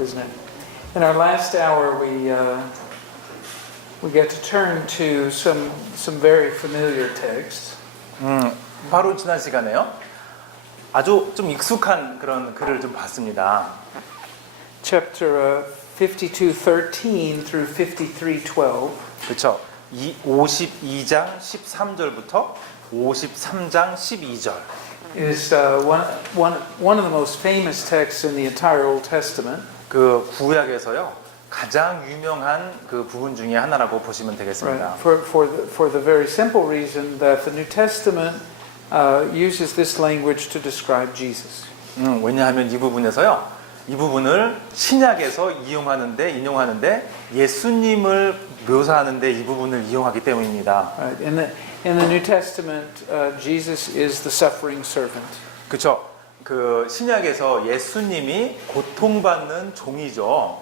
isn't it? In our last hour, we get to turn to some very familiar texts. 바로 지난 시간에요. 아주 좀 익숙한 그런 글을 좀 봤습니다. Chapter 52:13 through 53:12. 그렇죠. 52장 13절부터 53장 12절. Is one of the most famous texts in the entire Old Testament. 그 구약에서요 가장 유명한 그 부분 중에 하나라고 보시면 되겠습니다. Right. For the very simple reason that the New Testament uses this language to describe Jesus. 왜냐하면 이 부분에서요 이 부분을 신약에서 인용하는데 예수님을 묘사하는데 이 부분을 이용하기 때문입니다. Right. In the New Testament, Jesus is the suffering servant. 그렇죠. 그 신약에서 예수님이 고통받는 종이죠.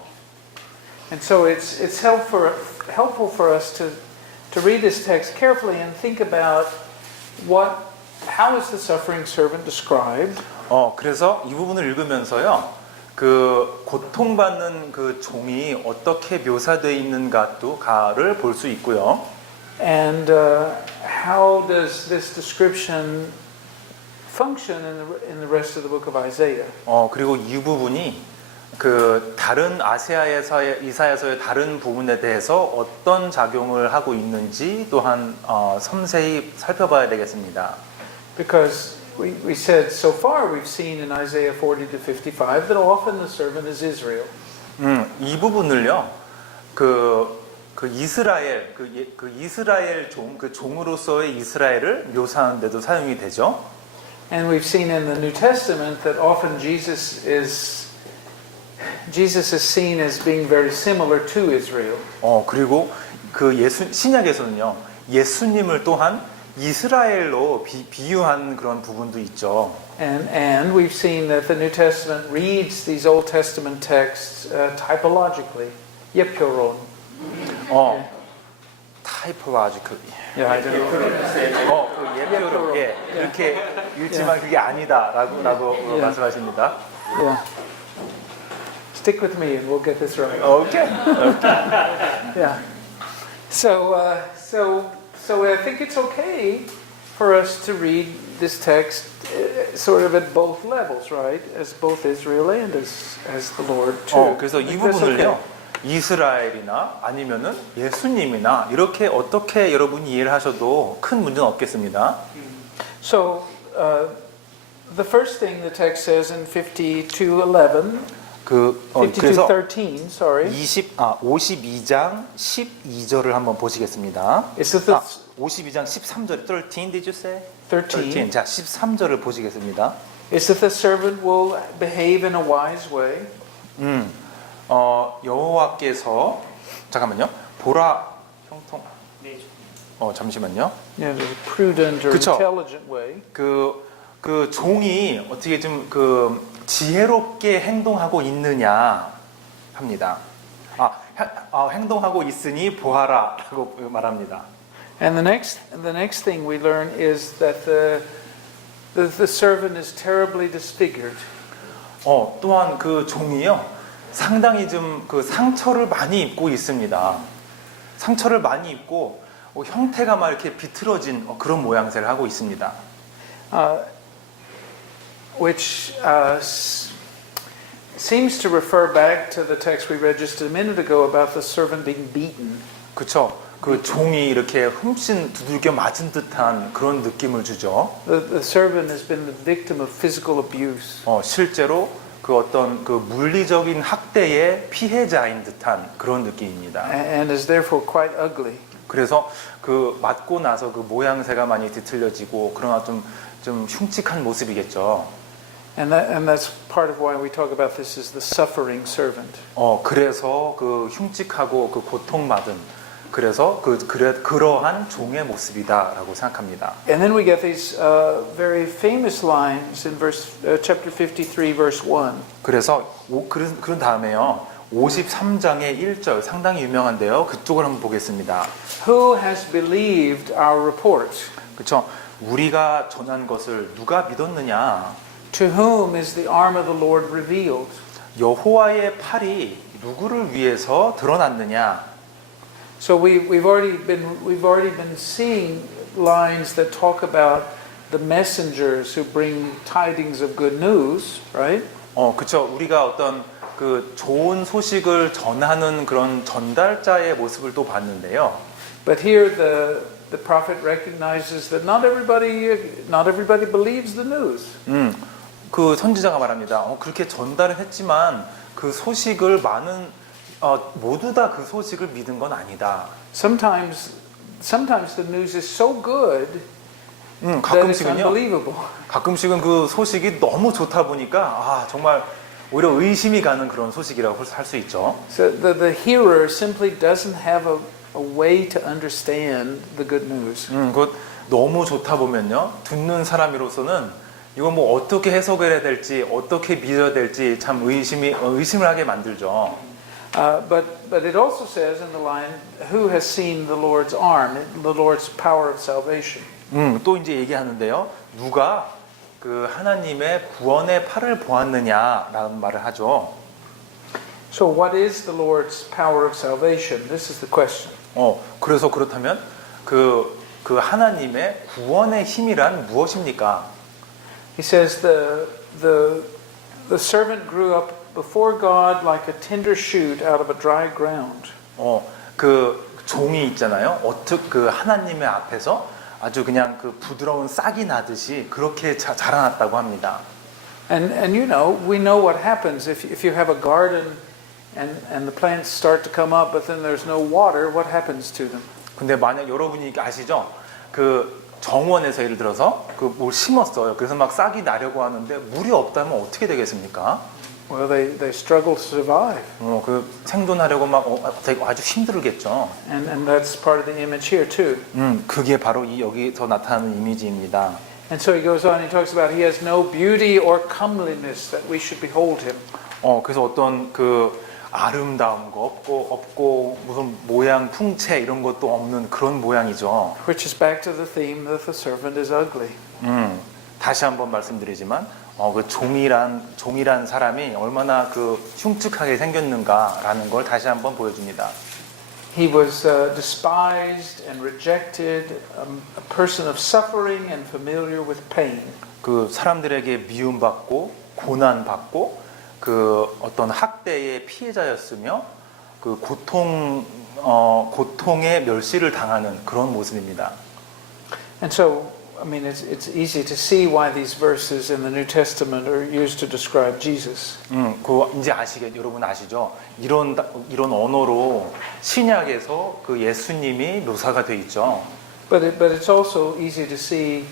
And so it's helpful for us to read this text carefully and think about how is the suffering servant described? 그래서 이 부분을 읽으면서요. 그 고통받는 그 종이 어떻게 묘사되어 있는가를 볼 수 있고요. And how does this description function in the rest of the book of Isaiah? 그리고 이 부분이 그 다른 이사야서의 다른 부분에 대해서 어떤 작용을 하고 있는지 또한 섬세히 살펴봐야 되겠습니다. Because we said so far we've seen in Isaiah 40 to 55 that often the servant is Israel. 이 부분을요. 그 이스라엘 이스라엘 종으로서의 이스라엘을 묘사하는 데도 사용이 되죠. And we've seen in the New Testament that often Jesus is seen as being very similar to Israel. 그리고 그 신약에서는요. 예수님을 또한 이스라엘로 비유한 그런 부분도 있죠. And we've seen that the New Testament reads these Old Testament texts typologically. 예표론. typologically. Yeah, I don't know. 그 예표로 이렇게 읽지만 그게 아니다라고 말씀하십니다. Yeah. Stick with me and we'll get this right. Okay. Yeah. So I think it's okay for us to read this text sort of at both levels, right? As both Israel and as the Lord too. 그래서 이 부분을요. 이스라엘이나 아니면은 예수님이나 이렇게 어떻게 여러분이 이해를 하셔도 큰 문제는 없겠습니다. So the first thing the text says in 52:11, 그래서 52:13, sorry. 52장 12절을 한번 보시겠습니다. 52장 13절 13 did you say? 13. 자, 13절을 보시겠습니다. Is that the servant will behave in a wise way? 여호와께서 잠깐만요. 보라 형통. 잠시만요. Yeah, a prudent or 그쵸. intelligent way. 그 종이 어떻게 좀 그 지혜롭게 행동하고 있느냐 합니다. 행동하고 있으니 보아라라고 말합니다. And the next thing we learn is that the servant is terribly disfigured. 또한 그 종이요. 상당히 좀 그 상처를 많이 입고 있습니다. 상처를 많이 입고 형태가 막 이렇게 비틀어진 그런 모양새를 하고 있습니다. Which seems to refer back to the text we read just a minute ago about the servant being beaten. 그렇죠. 그 종이 이렇게 흠씬 두들겨 맞은 듯한 그런 느낌을 주죠. The servant has been the victim of physical abuse. 실제로 그 어떤 그 물리적인 학대의 피해자인 듯한 그런 느낌입니다. And is therefore quite ugly. 그래서 그 맞고 나서 그 모양새가 많이 뒤틀려지고 그러나 좀 흉측한 모습이겠죠. And that's part of why we talk about this as the suffering servant. 그래서 그 흉측하고 그 고통받은 그래서 그러한 종의 모습이다라고 생각합니다. And then we get these very famous lines in chapter 53 verse 1. 그래서 그런 다음에요. 53장의 1절 상당히 유명한데요. 그쪽을 한번 보겠습니다. Who has believed our report? 그렇죠. 우리가 전한 것을 누가 믿었느냐? To whom is the arm of the Lord revealed? 여호와의 팔이 누구를 위해서 드러났느냐? So we've already been seeing lines that talk about the messengers who bring tidings of good news, right? 그렇죠. 우리가 어떤 그 좋은 소식을 전하는 그런 전달자의 모습을 또 봤는데요. But here the prophet recognizes that not everybody believes the news. 그 선지자가 말합니다. 그렇게 전달은 했지만 그 소식을 모두 다 그 소식을 믿은 건 아니다. Sometimes the news is so good that it's 가끔씩은요. unbelievable. 가끔씩은 그 소식이 너무 좋다 보니까 정말 오히려 의심이 가는 그런 소식이라고 할 수 있죠. So the hearer simply doesn't have a way to understand the good news. 그 너무 좋다 보면요. 듣는 사람으로서는 이거 뭐 어떻게 해석해야 될지, 어떻게 믿어야 될지 참 의심을 하게 만들죠. But it also says in the line, "Who has seen the Lord's arm, the Lord's power of salvation?" 또 이제 얘기하는데요. 누가 그 하나님의 구원의 팔을 보았느냐라는 말을 하죠. So what is the Lord's power of salvation? This is the question. 그래서 그렇다면 그 하나님의 구원의 힘이란 무엇입니까? He says the servant grew up before God like a tender shoot out of a dry ground. 그 종이 있잖아요. 그 하나님의 앞에서 아주 그냥 그 부드러운 싹이 나듯이 그렇게 자라났다고 합니다. And we know what happens if you have a garden and the plants start to come up, but then there's no water. What happens to them? 근데 만약 여러분이 아시죠? 그 정원에서 예를 들어서 그 뭘 심었어요. 그래서 막 싹이 나려고 하는데 물이 없다면 어떻게 되겠습니까? Well, they struggle to survive. 그 생존하려고 막 되게 아주 힘들겠죠. And that's part of the image here too. 그게 바로 여기서 나타나는 이미지입니다. And so he goes on. He talks about he has no beauty or comeliness that we should behold him. 그래서 어떤 그 아름다운 거 없고 무슨 모양 풍채 이런 것도 없는 그런 모양이죠. Which is back to the theme that the servant is ugly. 다시 한번 말씀드리지만 그 종이란 사람이 얼마나 그 흉측하게 생겼는가라는 걸 다시 한번 보여줍니다. He was despised and rejected, a person of suffering and familiar with pain. 그 사람들에게 미움받고 고난받고 그 어떤 학대의 피해자였으며 그 고통의 멸시를 당하는 그런 모습입니다. And so, I mean, it's easy to see why these verses in the New Testament are used to describe Jesus. 이제 여러분 아시죠? 이런 언어로 신약에서 그 예수님이 묘사가 돼 있죠. But it's also easy to see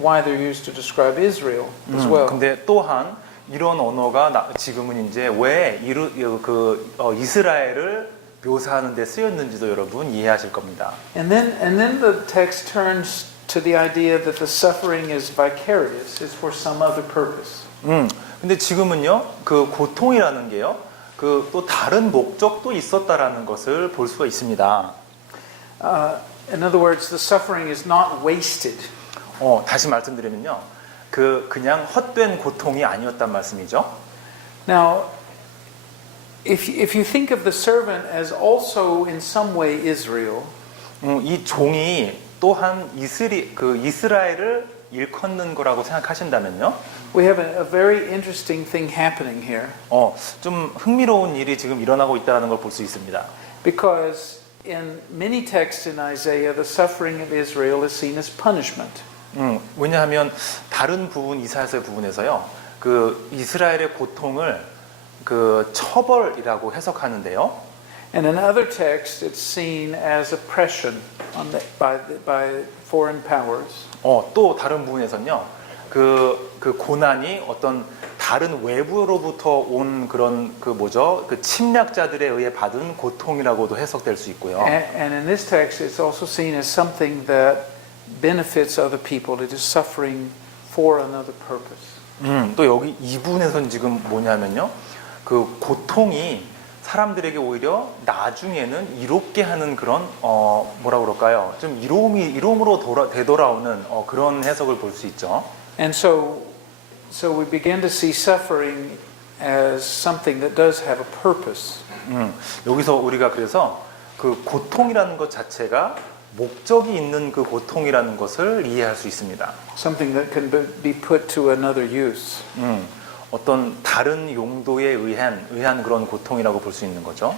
why they're used to describe Israel as well. 근데 또한 이런 언어가 지금은 이제 왜 이스라엘을 묘사하는 데 쓰였는지도 여러분 이해하실 겁니다. And then the text turns to the idea that the suffering is vicarious, is for some other purpose. 근데 지금은요, 그 고통이라는 게요, 그 또 다른 목적도 있었다라는 것을 볼 수가 있습니다. In other words, the suffering is not wasted. 다시 말씀드리면요, 그냥 헛된 고통이 아니었단 말씀이죠. Now, if you think of the servant as also in some way Israel, 이 종이 또한 이스라엘을 일컫는 거라고 생각하신다면요. we have a very interesting thing happening here. 좀 흥미로운 일이 지금 일어나고 있다는 걸 볼 수 있습니다. Because in many texts in Isaiah, the suffering of Israel is seen as punishment. 왜냐하면 다른 이사야서의 부분에서요, 그 이스라엘의 고통을 그 처벌이라고 해석하는데요. And in other texts, it's seen as oppression by foreign powers. 또 다른 부분에서는요, 그 고난이 어떤 다른 외부로부터 온 그런 그 침략자들에 의해 받은 고통이라고도 해석될 수 있고요. And in this text, it's also seen as something that benefits other people. It is suffering for another purpose. 또 여기 이 부분에서는 지금 뭐냐면요, 그 고통이 사람들에게 오히려 나중에는 이롭게 하는 그런 뭐라 그럴까요? 좀 이로움으로 되돌아오는 그런 해석을 볼 수 있죠. And so we begin to see suffering as something that does have a purpose. 여기서 우리가 그래서 그 고통이라는 것 자체가 목적이 있는 그 고통이라는 것을 이해할 수 있습니다. Something that can be put to another use. 어떤 다른 용도에 의한 그런 고통이라고 볼 수 있는 거죠.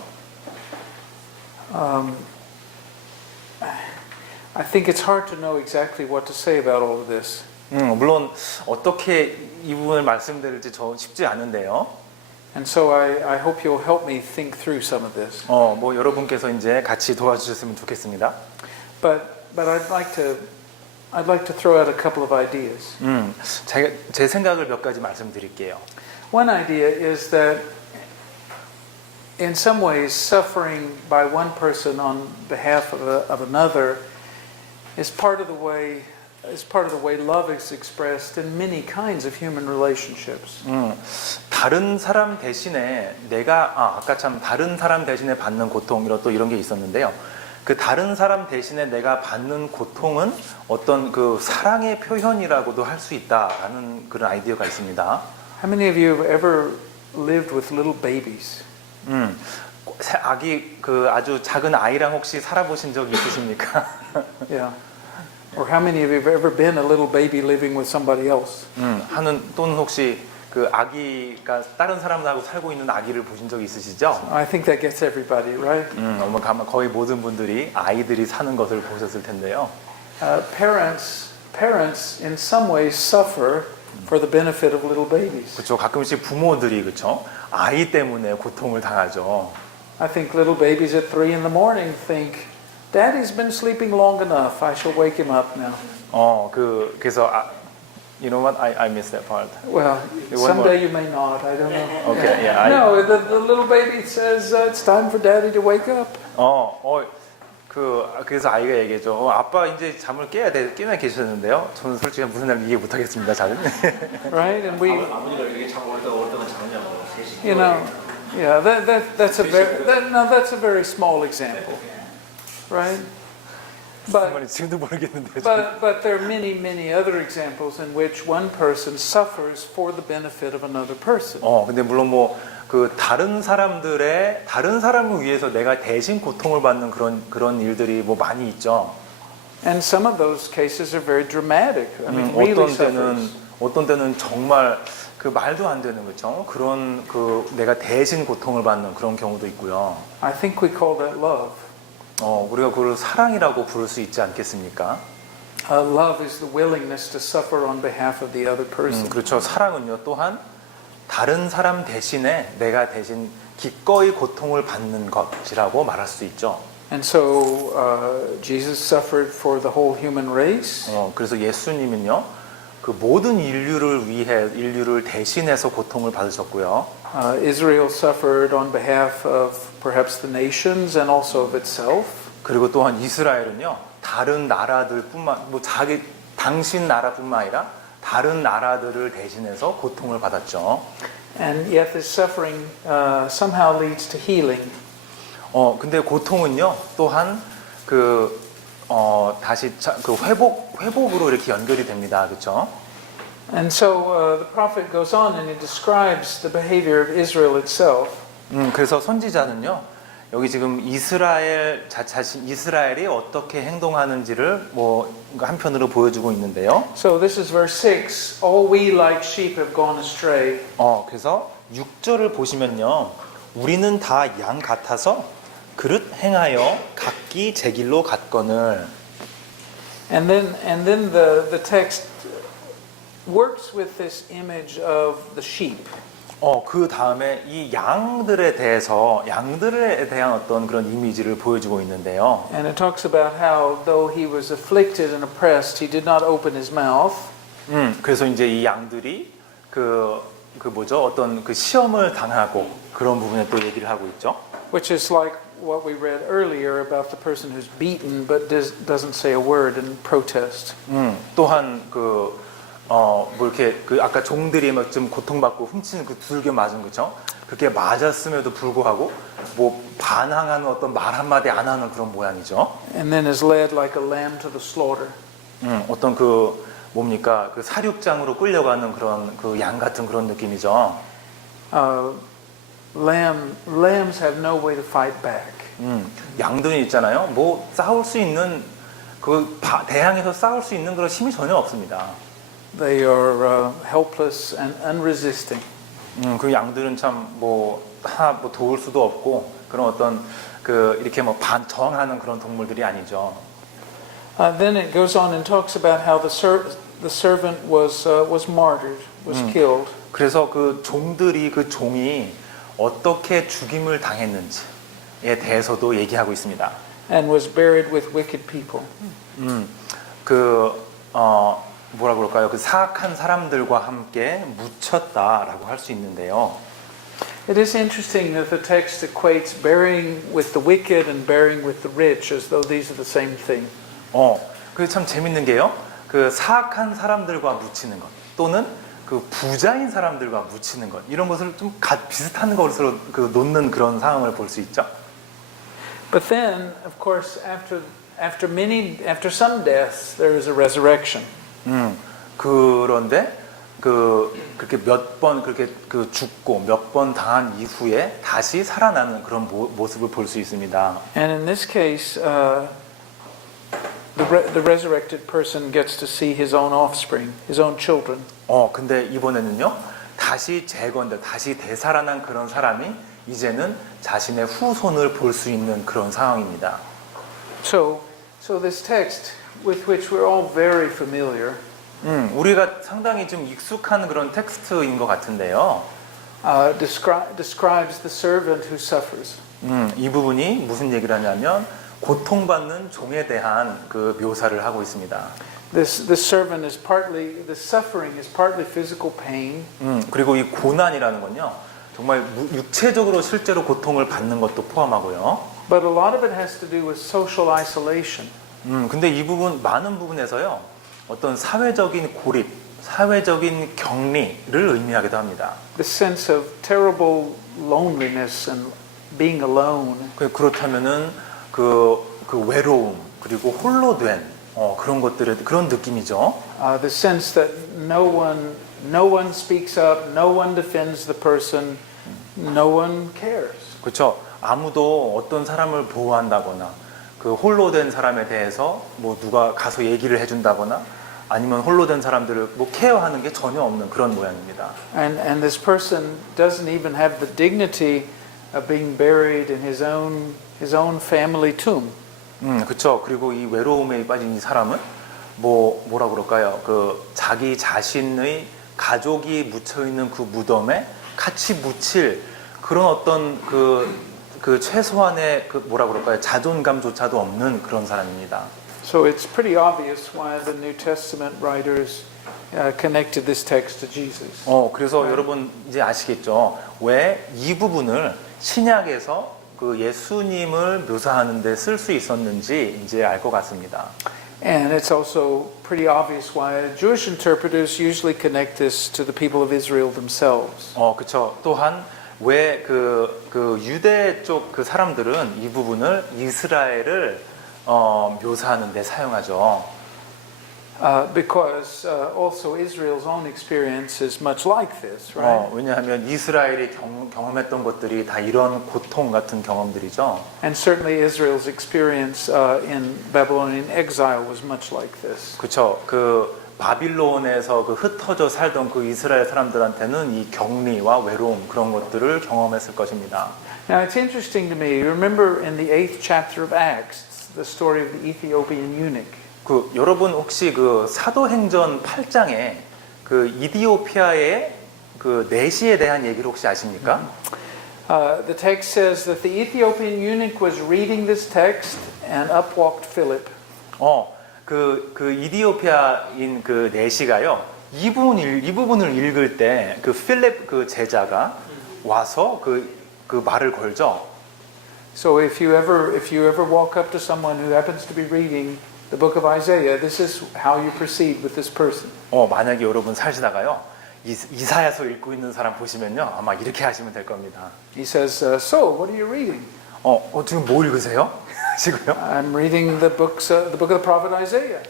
I think it's hard to know exactly what to say about all of this. 물론 어떻게 이 부분을 말씀드릴지 저 쉽지 않은데요. And so I hope you'll help me think through some of this. 뭐 여러분께서 이제 같이 도와주셨으면 좋겠습니다. But I'd like to throw out a couple of ideas. 제 생각을 몇 가지 말씀드릴게요. One idea is that in some ways suffering by one person on behalf of another is part of the way love is expressed in many kinds of human relationships. 다른 사람 대신에 아까 참 다른 사람 대신에 받는 고통 이런 게 있었는데요. 그 다른 사람 대신에 내가 받는 고통은 어떤 그 사랑의 표현이라고도 할 수 있다라는 그런 아이디어가 있습니다. How many of you have ever lived with little babies? 아기 그 아주 작은 아이랑 혹시 살아보신 적 있으십니까? Yeah. Or how many of you have ever been a little baby living with somebody else? 또는 혹시 그 아기가 다른 사람하고 살고 있는 아기를 보신 적 있으시죠? I think that gets everybody, right? 거의 모든 분들이 아이들이 사는 것을 보셨을 텐데요. Parents in some ways suffer for the benefit of little babies. 그렇죠. 가끔씩 부모들이 그렇죠. 아이 때문에 고통을 당하죠. I think little babies at 3 in the morning think, Daddy's been sleeping long enough. I shall wake him up now. 그래서 you know what? I missed that part. Well, someday you may not. I don't know. Okay, yeah. No, the little baby says it's time for Daddy to wake up. 그래서 아이가 얘기했죠. 아빠 이제 잠을 깨나 계셨는데요. 저는 솔직히 무슨 말 이해 못 하겠습니다. 잘. Right, and we. 아버지가 이게 참 오랫동안 자느냐고 셋이. You know, yeah, that's a very small example, right? 정말 지금도 모르겠는데요. But there are many other examples in which one person suffers for the benefit of another person. 근데 물론 그 다른 사람을 위해서 내가 대신 고통을 받는 그런 일들이 많이 있죠. And some of those cases are very dramatic. I mean, really suffers. 어떤 때는 정말 그 말도 안 되는 거죠. 그런 그 내가 대신 고통을 받는 그런 경우도 있고요. I think we call that love. 우리가 그걸 사랑이라고 부를 수 있지 않겠습니까? Love is the willingness to suffer on behalf of the other person. 그렇죠. 사랑은요 또한 다른 사람 대신에 내가 대신 기꺼이 고통을 받는 것이라고 말할 수 있죠. And so Jesus suffered for the whole human race. 그래서 예수님은요 그 모든 인류를 대신해서 고통을 받으셨고요. Israel suffered on behalf of perhaps the nations and also of itself. 그리고 또한 이스라엘은요 다른 나라들뿐만 당신 나라뿐만 아니라 다른 나라들을 대신해서 고통을 받았죠. And yet this suffering somehow leads to healing. 근데 고통은요 또한 다시 그 회복으로 이렇게 연결이 됩니다. 그렇죠? And so the prophet goes on and he describes the behavior of Israel itself. 그래서 선지자는요 여기 지금 이스라엘이 어떻게 행동하는지를 한편으로 보여주고 있는데요. So this is verse 6. All we like sheep have gone astray. 그래서 6절을 보시면요. 우리는 다 양 같아서 그릇 행하여 각기 제 길로 갔거늘. And then the text works with this image of the sheep. 그 다음에 이 양들에 대한 어떤 그런 이미지를 보여주고 있는데요. And it talks about how though he was afflicted and oppressed, he did not open his mouth. 그래서 이제 이 양들이 어떤 그 시험을 당하고 그런 부분에 또 얘기를 하고 있죠. Which is like what we read earlier about the person who's beaten but doesn't say a word in protest. 또한 이렇게 아까 종들이 막 좀 고통받고 훔치는 그 두들겨 맞은 거죠. 그렇게 맞았음에도 불구하고 반항하는 어떤 말 한마디 안 하는 그런 모양이죠. And then is led like a lamb to the slaughter. 어떤 그 사육장으로 끌려가는 그런 그 양 같은 그런 느낌이죠. lambs have no way to fight back. 양들은 있잖아요. 뭐 싸울 수 있는 대항에서 싸울 수 있는 그런 힘이 전혀 없습니다. They are helpless and unresisting. 그 양들은 참 뭐 하나 뭐 도울 수도 없고 그런 어떤 이렇게 뭐 반정하는 그런 동물들이 아니죠. Then it goes on and talks about how the servant was martyred, was killed. 그래서 그 종이 어떻게 죽임을 당했는지에 대해서도 얘기하고 있습니다. And was buried with wicked people. 뭐라 그럴까요? 그 사악한 사람들과 함께 묻혔다라고 할 수 있는데요. It is interesting that the text equates burying with the wicked and burying with the rich as though these are the same thing. 그게 참 재밌는 게요. 그 사악한 사람들과 묻히는 것 또는 그 부자인 사람들과 묻히는 것 이런 것을 좀 비슷한 것으로 놓는 그런 상황을 볼 수 있죠. But then, of course, after some deaths, there is a resurrection. 그런데 그렇게 몇 번 그렇게 죽고 몇 번 당한 이후에 다시 살아나는 그런 모습을 볼 수 있습니다. And in this case, the resurrected person gets to see his own offspring, his own children. 근데 이번에는요, 다시 되살아난 그런 사람이 이제는 자신의 후손을 볼 수 있는 그런 상황입니다. So this text, with which we're all very familiar, 우리가 상당히 좀 익숙한 그런 텍스트인 것 같은데요. describes the servant who suffers. 이 부분이 무슨 얘기를 하냐면 고통받는 종에 대한 그 묘사를 하고 있습니다. This suffering is partly physical pain. 그리고 이 고난이라는 건요, 정말 육체적으로 실제로 고통을 받는 것도 포함하고요. But a lot of it has to do with social isolation. 근데 이 많은 부분에서요, 어떤 사회적인 고립, 사회적인 격리를 의미하기도 합니다. The sense of terrible loneliness and being alone. 그렇다면은 그 외로움 그리고 홀로 된 그런 느낌이죠. The sense that no one speaks up, no one defends the person, no one cares. 그렇죠. 아무도 어떤 사람을 보호한다거나 그 홀로 된 사람에 대해서 뭐 누가 가서 얘기를 해준다거나 아니면 홀로 된 사람들을 뭐 케어하는 게 전혀 없는 그런 모양입니다. And this person doesn't even have the dignity of being buried in his own family tomb. 그렇죠. 그리고 이 외로움에 빠진 이 사람은 뭐라 그럴까요? 자기 자신의 가족이 묻혀 있는 그 무덤에 같이 묻힐 그런 어떤 그 최소한의 뭐라 그럴까요? 자존감조차도 없는 그런 사람입니다. So it's pretty obvious why the New Testament writers connected this text to Jesus. 그래서 여러분 이제 아시겠죠? 왜 이 부분을 신약에서 그 예수님을 묘사하는 데 쓸 수 있었는지 이제 알 것 같습니다. And it's also pretty obvious why Jewish interpreters usually connect this to the people of Israel themselves. 그렇죠. 또한 왜 그 유대 쪽 그 사람들은 이 부분을 이스라엘을 묘사하는 데 사용하죠. Because also Israel's own experience is much like this, right? 왜냐하면 이스라엘이 경험했던 것들이 다 이런 고통 같은 경험들이죠. And certainly Israel's experience in Babylonian exile was much like this. 그렇죠. 그 바빌론에서 그 흩어져 살던 그 이스라엘 사람들한테는 이 격리와 외로움 그런 것들을 경험했을 것입니다. Now it's interesting to me. Remember in the 8th chapter of Acts, the story of the Ethiopian eunuch. 여러분 혹시 그 사도행전 8장에 그 이디오피아의 그 내시에 대한 얘기를 혹시 아십니까? The text says that the Ethiopian eunuch was reading this text and up walked Philip. 그 이디오피아인 그 내시가요. 이 부분을 읽을 때 그 필립 그 제자가 와서 그 말을 걸죠. So if you ever walk up to someone who happens to be reading the book of Isaiah, this is how you proceed with this person. 만약에 여러분 사시다가요. 이사야서 읽고 있는 사람 보시면요. 아마 이렇게 하시면 될 겁니다. He says, so what are you reading? 지금 뭐 읽으세요? 지금요? I'm reading the book of the prophet Isaiah.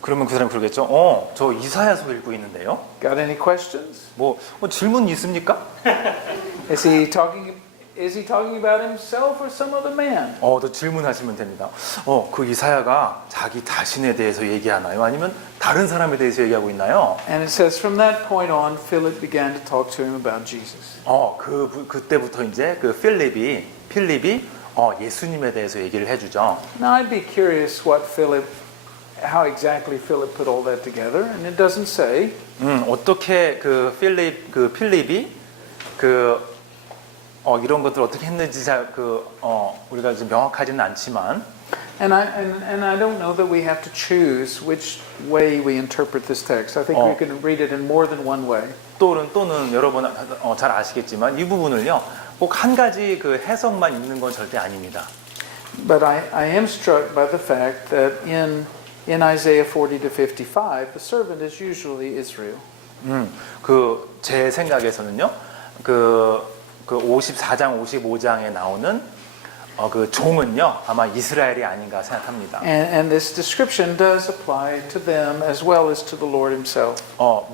그러면 그 사람이 그러겠죠. 저 이사야서 읽고 있는데요. Got any questions? 뭐 질문 있습니까? Is he talking about himself or some other man? 또 질문하시면 됩니다. 그 이사야가 자기 자신에 대해서 얘기하나요? 아니면 다른 사람에 대해서 얘기하고 있나요? And it says from that point on, Philip began to talk to him about Jesus. 그때부터 이제 그 필립이 예수님에 대해서 얘기를 해주죠. Now I'd be curious how exactly Philip put all that together, and it doesn't say. 어떻게 필립이 이런 것들 어떻게 했는지 우리가 좀 명확하지는 않지만. And I don't know that we have to choose which way we interpret this text. I think we can read it in more than one way. 또는 여러분 잘 아시겠지만 이 부분을요 꼭 한 가지 그 해석만 있는 건 절대 아닙니다. But I am struck by the fact that in Isaiah 40 to 55, the servant is usually Israel. 제 생각에서는요 그 54장 55장에 나오는 그 종은요 아마 이스라엘이 아닌가 생각합니다. And this description does apply to them as well as to the Lord Himself.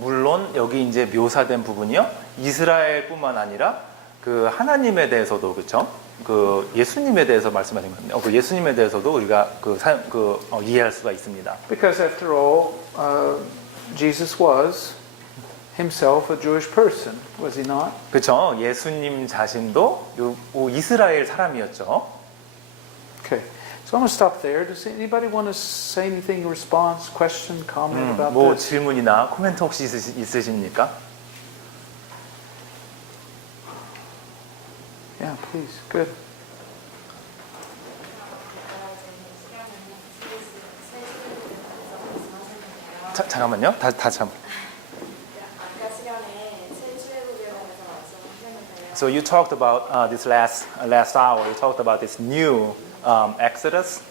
물론 여기 이제 묘사된 부분이요 이스라엘뿐만 아니라 그 하나님에 대해서도 그렇죠. 그 예수님에 대해서 말씀하신 건데, 그 예수님에 대해서도 우리가 이해할 수가 있습니다. Because after all, Jesus was himself a Jewish person, was he not? 그렇죠. 예수님 자신도 이스라엘 사람이었죠. Okay, so I'm going to stop there. Does anybody want to say anything in response, question, comment about 뭐 this? 질문이나 코멘트 혹시 있으십니까? Yeah, please. Good. 잠깐만요. 다시 한번. So you talked about this last hour. You talked about this new Exodus.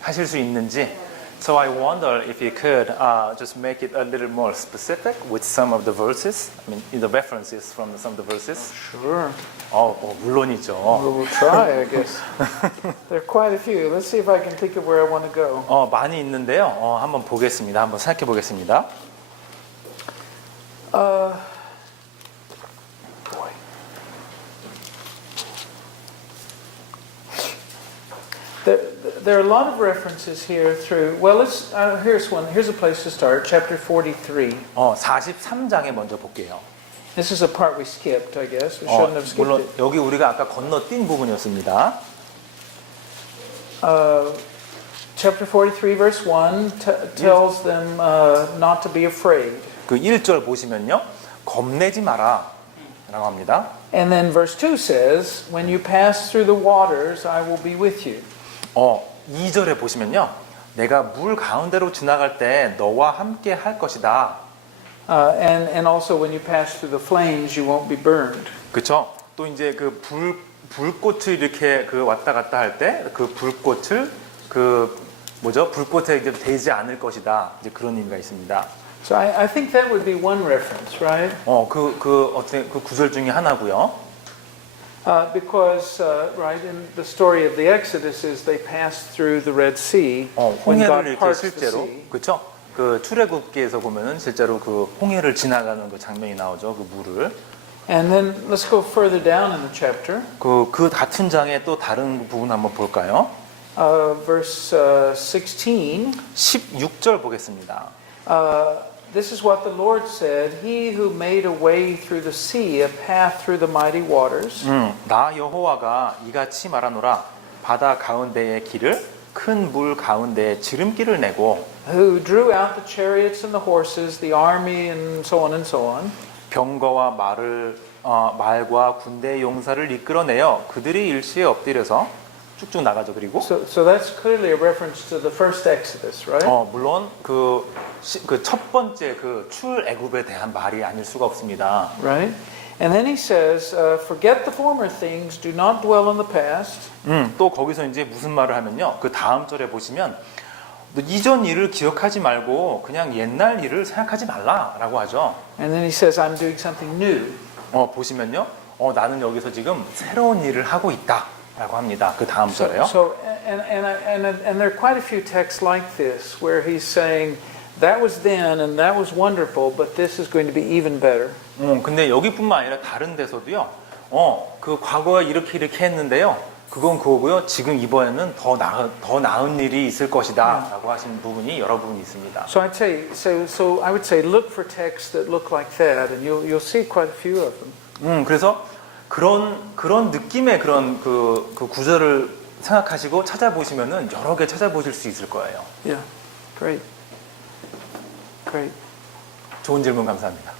하실 수 있는지. So I wonder if you could just make it a little more specific with some of the verses. I mean, the references from some of the verses. Sure. 물론이죠. We'll try, I guess. There are quite a few. Let's see if I can think of where I want to go. 많이 있는데요. 한번 보겠습니다. 한번 생각해 보겠습니다. Boy. There are a lot of references here through. Well, here's one. Here's a place to start. Chapter 43. 43장에 먼저 볼게요. This is a part we skipped, I guess. We shouldn't have skipped 물론 it. 여기 우리가 아까 건너뛴 부분이었습니다. Chapter 43, verse 1 tells them not to be afraid. 그 1절 보시면요. 겁내지 마라 라고 합니다. And then verse 2 says, when you pass through the waters, I will be with you. 2절에 보시면요. 내가 물 가운데로 지나갈 때 너와 함께 할 것이다. And also when you pass through the flames, you won't be burned. 그렇죠? 또 이제 그 불꽃을 이렇게 왔다 갔다 할 때 그 불꽃을 불꽃에 이제 대지 않을 것이다. 이제 그런 의미가 있습니다. So I think that would be one reference, right? 그 구절 중에 하나고요. Because right in the story of the Exodus is they passed through the Red Sea when 홍해를 God 이렇게 parts the 실제로 sea. 그렇죠? 그 출애굽기에서 보면은 실제로 그 홍해를 지나가는 그 장면이 나오죠. 그 물을. And then let's go further down in the chapter. 그 같은 장의 또 다른 부분 한번 볼까요? Verse 16. 16절 보겠습니다. This is what the Lord said, He who made a way through the sea, a path through the mighty waters. 나 여호와가 이같이 말하노라. 바다 가운데의 길을 큰 물 가운데에 지름길을 내고 Who drew out the chariots and the horses, the army and so on. 병거와 말과 군대의 용사를 이끌어내어 그들이 일시에 엎드려서 쭉쭉 나가죠. 그리고 So that's clearly a reference to the first Exodus, right? 물론 그 첫 번째 그 출애굽에 대한 말이 아닐 수가 없습니다. Right? And then he says, forget the former things, do not dwell on the past. 또 거기서 이제 무슨 말을 하면요. 그 다음 절에 보시면 이전 일을 기억하지 말고 그냥 옛날 일을 생각하지 말라라고 하죠. And then he says, I'm doing something new. 보시면요. 나는 여기서 지금 새로운 일을 하고 있다라고 합니다. 그 다음 절에요. And there are quite a few texts like this where he's saying that was then and that was wonderful, but this is going to be even better. 근데 여기뿐만 아니라 다른 데서도요. 그 과거에 이렇게 했는데요. 그건 그거고요. 지금 이번에는 더 나은 일이 있을 것이다라고 하신 부분이 여러 부분이 있습니다. So I'd say, so I would say, look for texts that look like that, and you'll see quite a few of them. 그래서 그런 느낌의 그런 그 구절을 생각하시고 찾아보시면은 여러 개 찾아보실 수 있을 거예요. Yeah, great. 좋은 질문 감사합니다.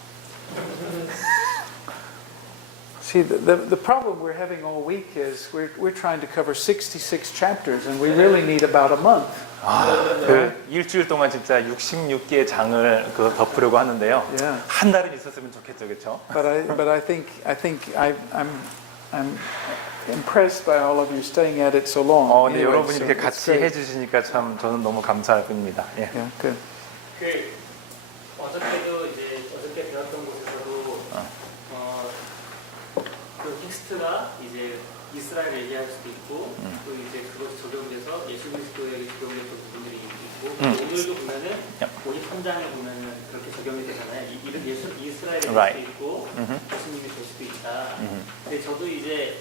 See, the problem we're having all week is we're trying to cover 66 chapters, and we really need about a month. 그 일주일 동안 진짜 66개의 장을 덮으려고 하는데요. Yeah. 한 달은 있었으면 좋겠죠, 그렇죠? But I think I'm impressed by all of you staying at it so long. 근데 Anyway, 여러분이 so 이렇게 it's 같이 great. 해주시니까 참 저는 너무 감사할 뿐입니다. 예. Yeah, good. 그 어저께도 이제 어저께 배웠던 곳에서도 그 텍스트가 이제 이스라엘 얘기할 수도 있고 또 이제 그것이 적용돼서 예수 그리스도에게 적용됐던 부분들이 있고 오늘도 보면은 53장에 보면은 그렇게 적용이 되잖아요. 이런 이스라엘에 될 Right. 수도 있고 예수님이 될 수도 있다. 근데 저도 이제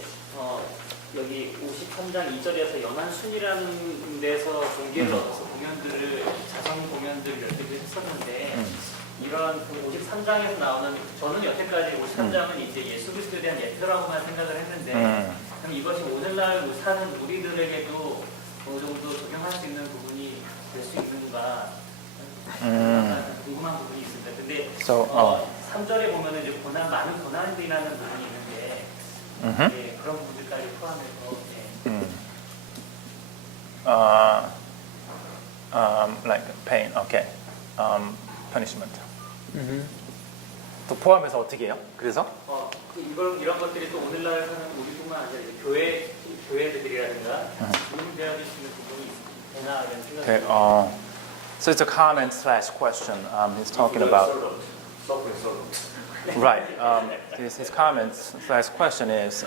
여기 53장 2절에서 연안순이라는 데서 종교를 얻어서 공연들을 자성 공연들 몇 개를 했었는데 이런 53장에서 나오는 저는 여태까지 53장은 이제 예수 그리스도에 대한 예표라고만 생각을 했는데 그럼 이것이 오늘날 사는 우리들에게도 어느 정도 적용할 수 있는 부분이 될 수 있는가 궁금한 부분이 있습니다. 근데 3절에 보면은 이제 많은 고난이라는 부분이 있는데 네, 그런 부분들까지 포함해서 like pain, okay, punishment. 또 포함해서 어떻게 해요? 그래서? 이런 것들이 또 오늘날 사는 우리뿐만 아니라 이제 교회들이라든가 도움되어질 수 있는 부분이 되나 이런 생각이 Okay. So it's a comment / question. He's talking about. Right. His comment / question is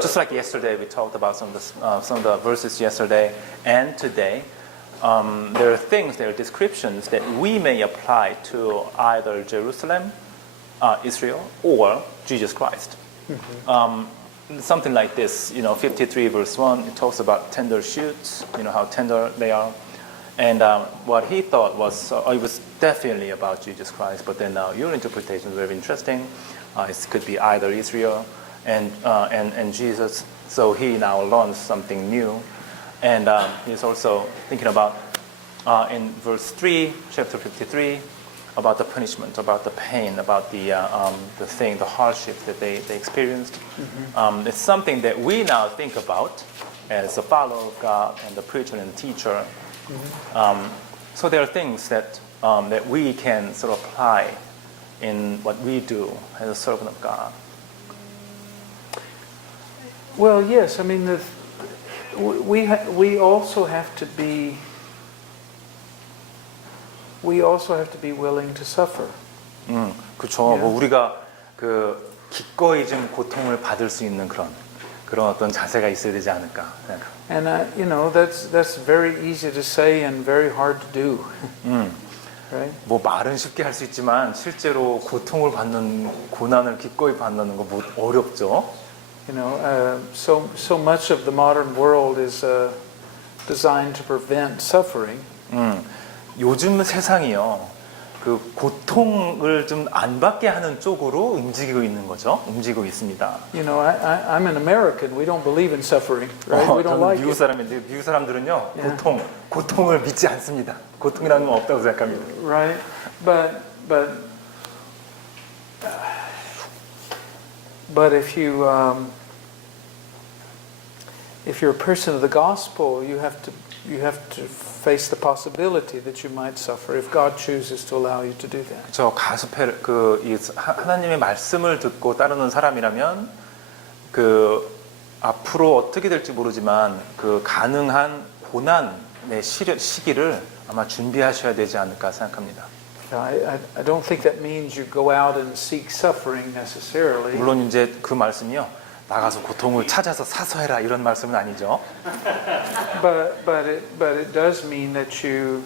just like yesterday we talked about some of the verses yesterday and today. There are things, there are descriptions that we may apply to either Jerusalem, Israel, or Jesus Christ. Something like this, 53 verse 1, it talks about tender shoots, how tender they are. And what he thought was, it was definitely about Jesus Christ, but then your interpretation is very interesting. It could be either Israel and Jesus, so he now learns something new. And he's also thinking about, in verse 3, chapter 53, about the punishment, about the pain, about the hardship that they experienced. It's something that we now think about as a follower of God and the preacher and teacher. So there are things that we can sort of apply in what we do as a servant of God. Well, yes. I mean, we also have to be willing to suffer. 그렇죠. Yeah. 우리가 기꺼이 좀 고통을 받을 수 있는 그런 어떤 자세가 있어야 되지 않을까 생각합니다. And that's very easy to say and very hard to do. Right? 뭐 말은 쉽게 할 수 있지만 실제로 고난을 기꺼이 받는 거 어렵죠. So much of the modern world is designed to prevent suffering. 요즘 세상이요. 고통을 좀 안 받게 하는 쪽으로 움직이고 있습니다. I'm an American. We don't believe in suffering, right? We don't 저는 like 미국 it. 사람인데 미국 사람들은요. Yeah. 고통을 믿지 않습니다. 고통이라는 건 없다고 생각합니다. Right? But if you're a person of the gospel, you have to face the possibility that you might suffer if God chooses to allow you to do that. 저 하나님의 말씀을 듣고 따르는 사람이라면 앞으로 어떻게 될지 모르지만 가능한 고난의 시기를 아마 준비하셔야 되지 않을까 생각합니다. I don't think that means you go out and seek suffering necessarily. 물론 이제 그 말씀이요. 나가서 고통을 찾아서 사서 해라 이런 말씀은 아니죠. But it does mean that you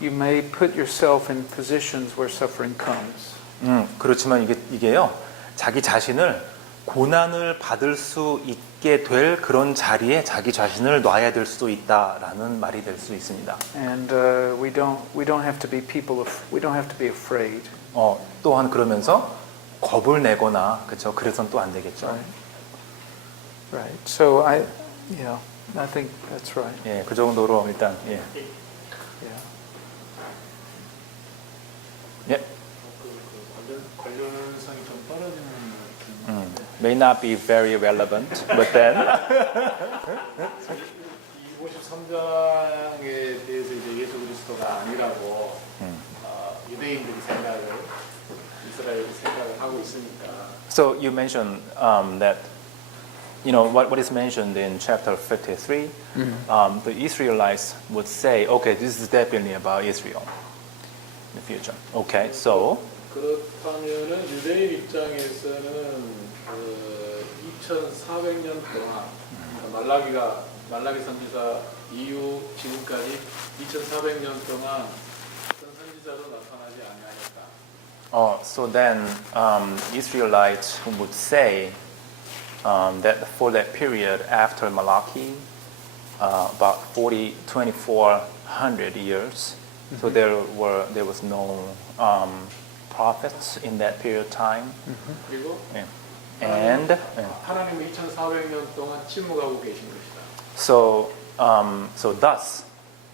may put yourself in positions where suffering comes. 그렇지만 이게요. 자기 자신을 고난을 받을 수 있게 될 그런 자리에 자기 자신을 놔야 될 수도 있다라는 말이 될 수 있습니다. And we don't have to be we don't have to be afraid. 또한 그러면서 겁을 내거나 그렇죠. 그래서는 또 안 되겠죠. Right. So I think that's right. 예, 그 정도로 일단 예. Yeah. 예. 관련성이 좀 떨어지는 May not be very relevant, but then 253장에 대해서 이제 예수 그리스도가 아니라고 유대인들이 이스라엘이 생각을 하고 있으니까. so you mentioned that what is mentioned in chapter 53, the Israelites would say, okay, this is definitely about Israel in the future. Okay, so 그렇다면은 유대인 입장에서는 2,400년 동안 그러니까 말라기 선지자 이후 지금까지 2,400년 동안 어떤 선지자도 나타나지 아니하였다. so then Israelites would say that for that period after Malachi, about 2,400 years, so there was no prophets in that period of time. 그리고 And 하나님은 2,400년 동안 침묵하고 계신 것이다. so thus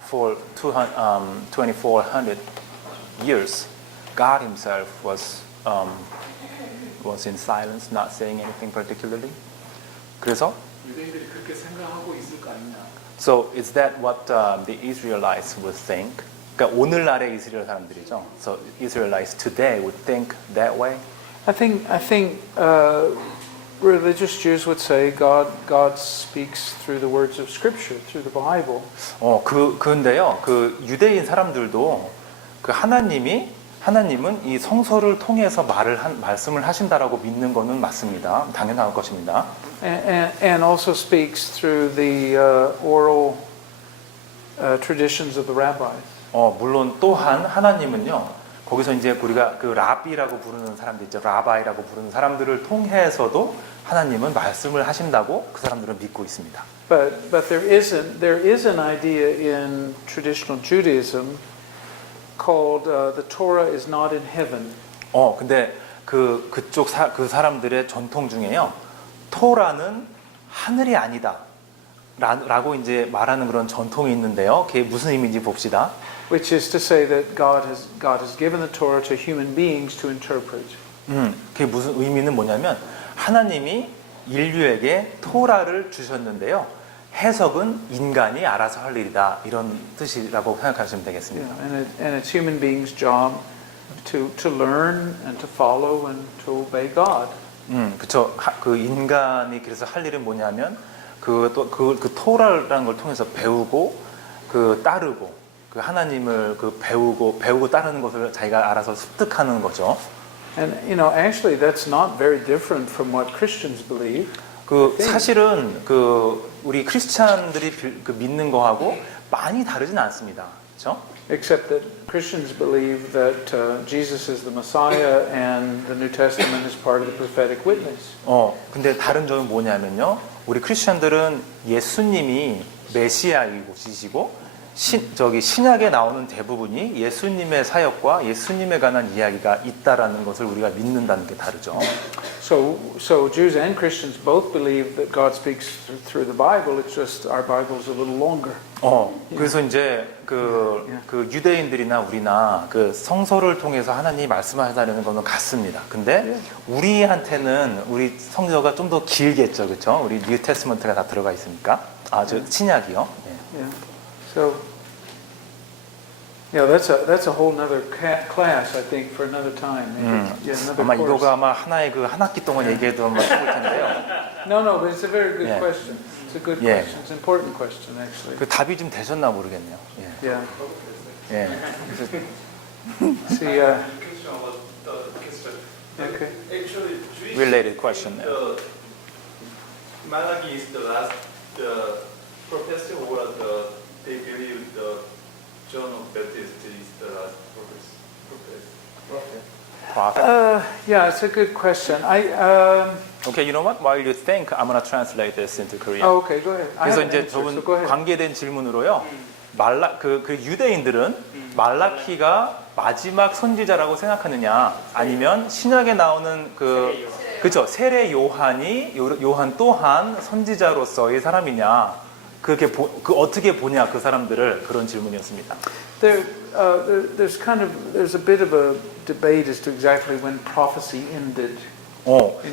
for 2,400 years, God Himself was in silence, not saying anything particularly. 그래서 유대인들이 그렇게 생각하고 있을 거 아니냐? So is that what the Israelites would think? 그러니까 오늘날의 이스라엘 사람들이죠. So Israelites today would think that way. I think religious Jews would say God speaks through the words of Scripture, through the Bible. 근데요, 그 유대인 사람들도 그 하나님은 이 성서를 통해서 말씀을 하신다라고 믿는 거는 맞습니다. 당연한 것입니다. And also speaks through the oral traditions of the rabbis. 물론 또한 하나님은요, 거기서 이제 우리가 그 라비라고 부르는 사람들 있죠. 라바이라고 부르는 사람들을 통해서도 하나님은 말씀을 하신다고 그 사람들은 믿고 있습니다. But there is an idea in traditional Judaism called the Torah is not in heaven. 근데 그쪽 그 사람들의 전통 중에요. 토라는 하늘이 아니다. 라고 이제 말하는 그런 전통이 있는데요. 그게 무슨 의미인지 봅시다. Which is to say that God has given the Torah to human beings to interpret. 그게 무슨 의미는 뭐냐면 하나님이 인류에게 토라를 주셨는데요. 해석은 인간이 알아서 할 일이다. 이런 뜻이라고 생각하시면 되겠습니다. And it's human beings' job to learn and to follow and to obey God. 그렇죠. 그 인간이 그래서 할 일은 뭐냐면 그 토라라는 걸 통해서 배우고 그 따르고 그 하나님을 그 배우고 따르는 것을 자기가 알아서 습득하는 거죠. And actually that's not very different from what Christians believe. 그 사실은 그 우리 크리스찬들이 그 믿는 거하고 많이 다르진 않습니다. 그렇죠? Except that Christians believe that Jesus is the Messiah and the New Testament is part of the prophetic witness. 근데 다른 점은 뭐냐면요. 우리 크리스찬들은 예수님이 메시아이시고 신약에 나오는 대부분이 예수님의 사역과 예수님에 관한 이야기가 있다라는 것을 우리가 믿는다는 게 다르죠. So Jews and Christians both believe that God speaks through the Bible. It's just our Bible's a little longer. 그래서 이제 그 유대인들이나 우리나 그 성서를 통해서 하나님이 말씀하시다는 거는 같습니다. 근데 우리한테는 우리 성서가 좀 더 길겠죠, 그렇죠? 우리 뉴 테스먼트가 다 들어가 있으니까. 저 신약이요. Yeah. So that's a whole other class, I think, for another time. Another 아마 course. 이거가 아마 하나의 그 한 학기 동안 얘기해도 아마 좋을 텐데요. No, but it's a very good Yeah. question. It's a good Yeah. question. It's an important question, actually. 그 답이 좀 되셨나 모르겠네요. Yeah. 예. 그래서 See, okay. Actually, Jewish Related question there. the Malachi is the last prophecy, or they believe the John of Baptist is the last prophet. Prophet. Yeah, it's a good question. Okay, you know what? While you think, I'm gonna translate this into Korean. Oh, okay, go ahead. I 그래서 haven't 이제 answered, 저분 so go ahead. 관계된 질문으로요. 그 유대인들은 말라키가 마지막 선지자라고 생각하느냐, 아니면 신약에 나오는 그죠 세례 요한이 요한 또한 선지자로서의 사람이냐, 그렇게 어떻게 보냐 그 사람들을, 그런 질문이었습니다. There's a bit of a debate as to exactly when prophecy ended.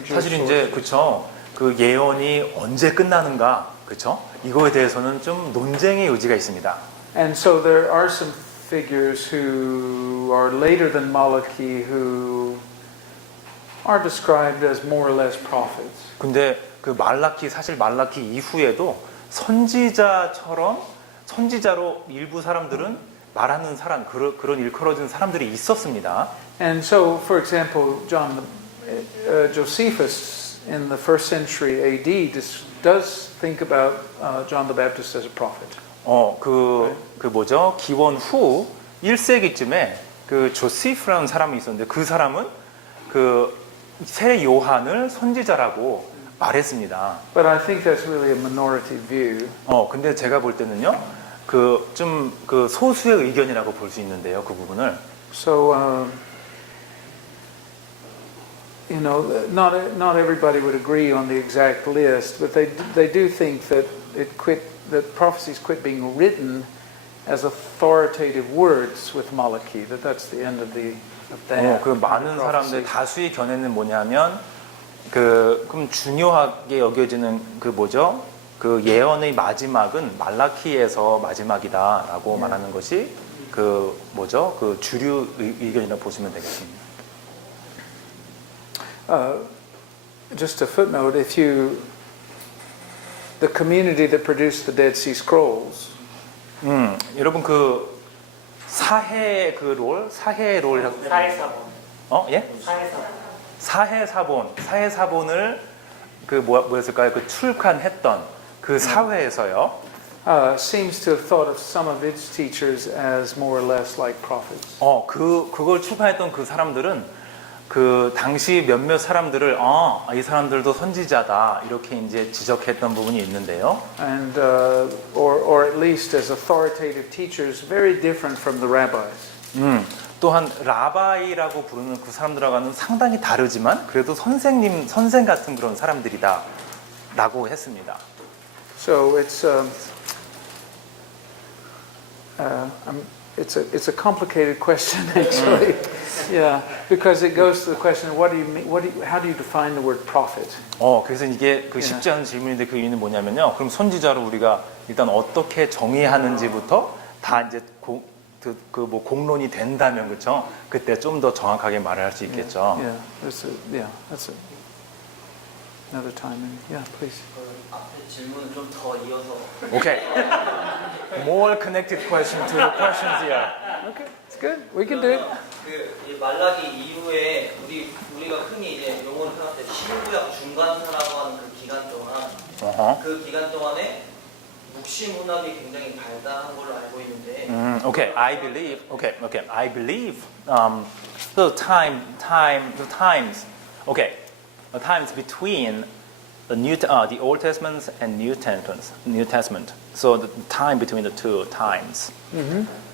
사실 이제 그쵸, 그 예언이 언제 끝나는가, 그쵸? 이거에 대해서는 좀 논쟁의 여지가 있습니다. And so there are some figures who are later than Malachi who are described as more or less prophets. 근데 그 사실 말라키 이후에도 선지자로 일부 사람들은 말하는 사람, 그런 일컬어진 사람들이 있었습니다. And so, for example, Josephus in the first century AD does think about John the Baptist as a prophet. 기원 후 1세기쯤에 그 조세프라는 사람이 있었는데, 그 사람은 그 세례 요한을 선지자라고 말했습니다. But I think that's really a minority view. 근데 제가 볼 때는요, 좀 소수의 의견이라고 볼 수 있는데요, 그 부분을. So, not everybody would agree on the exact list, but they do think that that prophecies quit being written as authoritative words with Malachi. That's the end of that. 그 많은 사람들 다수의 견해는 뭐냐면, 그럼 중요하게 여겨지는 그 예언의 마지막은 말라키에서 마지막이다라고 말하는 것이 그 주류 의견이라고 보시면 되겠습니다. Just a footnote: the community that produced the Dead Sea Scrolls, 여러분 그 사해 롤 사회사본. 예? 사해사본을 뭐였을까요? 그 출간했던 그 사회에서요. seems to have thought of some of its teachers as more or less like prophets. 그걸 출판했던 그 사람들은 그 당시 몇몇 사람들을 이 사람들도 선지자다 이렇게 이제 지적했던 부분이 있는데요. And or at least as authoritative teachers, very different from the rabbis. 또한 라바이라고 부르는 그 사람들하고는 상당히 다르지만 그래도 선생 같은 그런 사람들이다라고 했습니다. So it's a complicated question actually. Yeah, because it goes to the question: what do you mean? How do you define the word prophet? 그래서 이게 쉽지 않은 질문인데 그 이유는 뭐냐면요. 그럼 선지자로 우리가 일단 어떻게 정의하는지부터 다 이제 공론이 된다면 그렇죠. 그때 좀 더 정확하게 말을 할 수 있겠죠. That's another time. Yeah, please. 앞에 질문을 좀 더 이어서. Okay. More connected question to the questions here. Okay, it's good. We can do it. 이 말라기 이후에 우리가 흔히 이제 용어를 생각할 때 신구약 중간사라고 하는 그 기간 동안 그 기간 동안에 묵시 문학이 굉장히 발달한 걸로 알고 있는데. Okay, I believe the times. Okay, the times between the Old Testament and New Testament. So the time between the two times.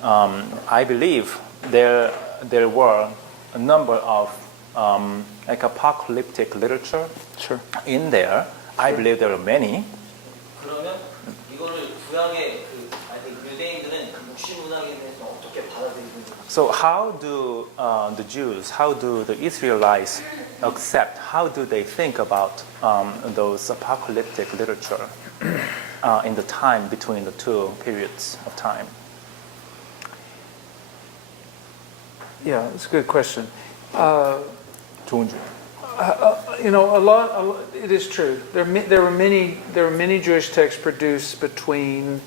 I believe there were a number of like apocalyptic literature in there. I believe there are many. 그러면 이거를 구약의 유대인들은 그 묵시 문학에 대해서 어떻게 받아들이는 거예요? So how do the Jews, how do the Israelites accept, how do they think about those apocalyptic literature in the time between the two periods of time? Yeah, it's a good question. 좋은 질문. It is true. There were many Jewish texts produced between,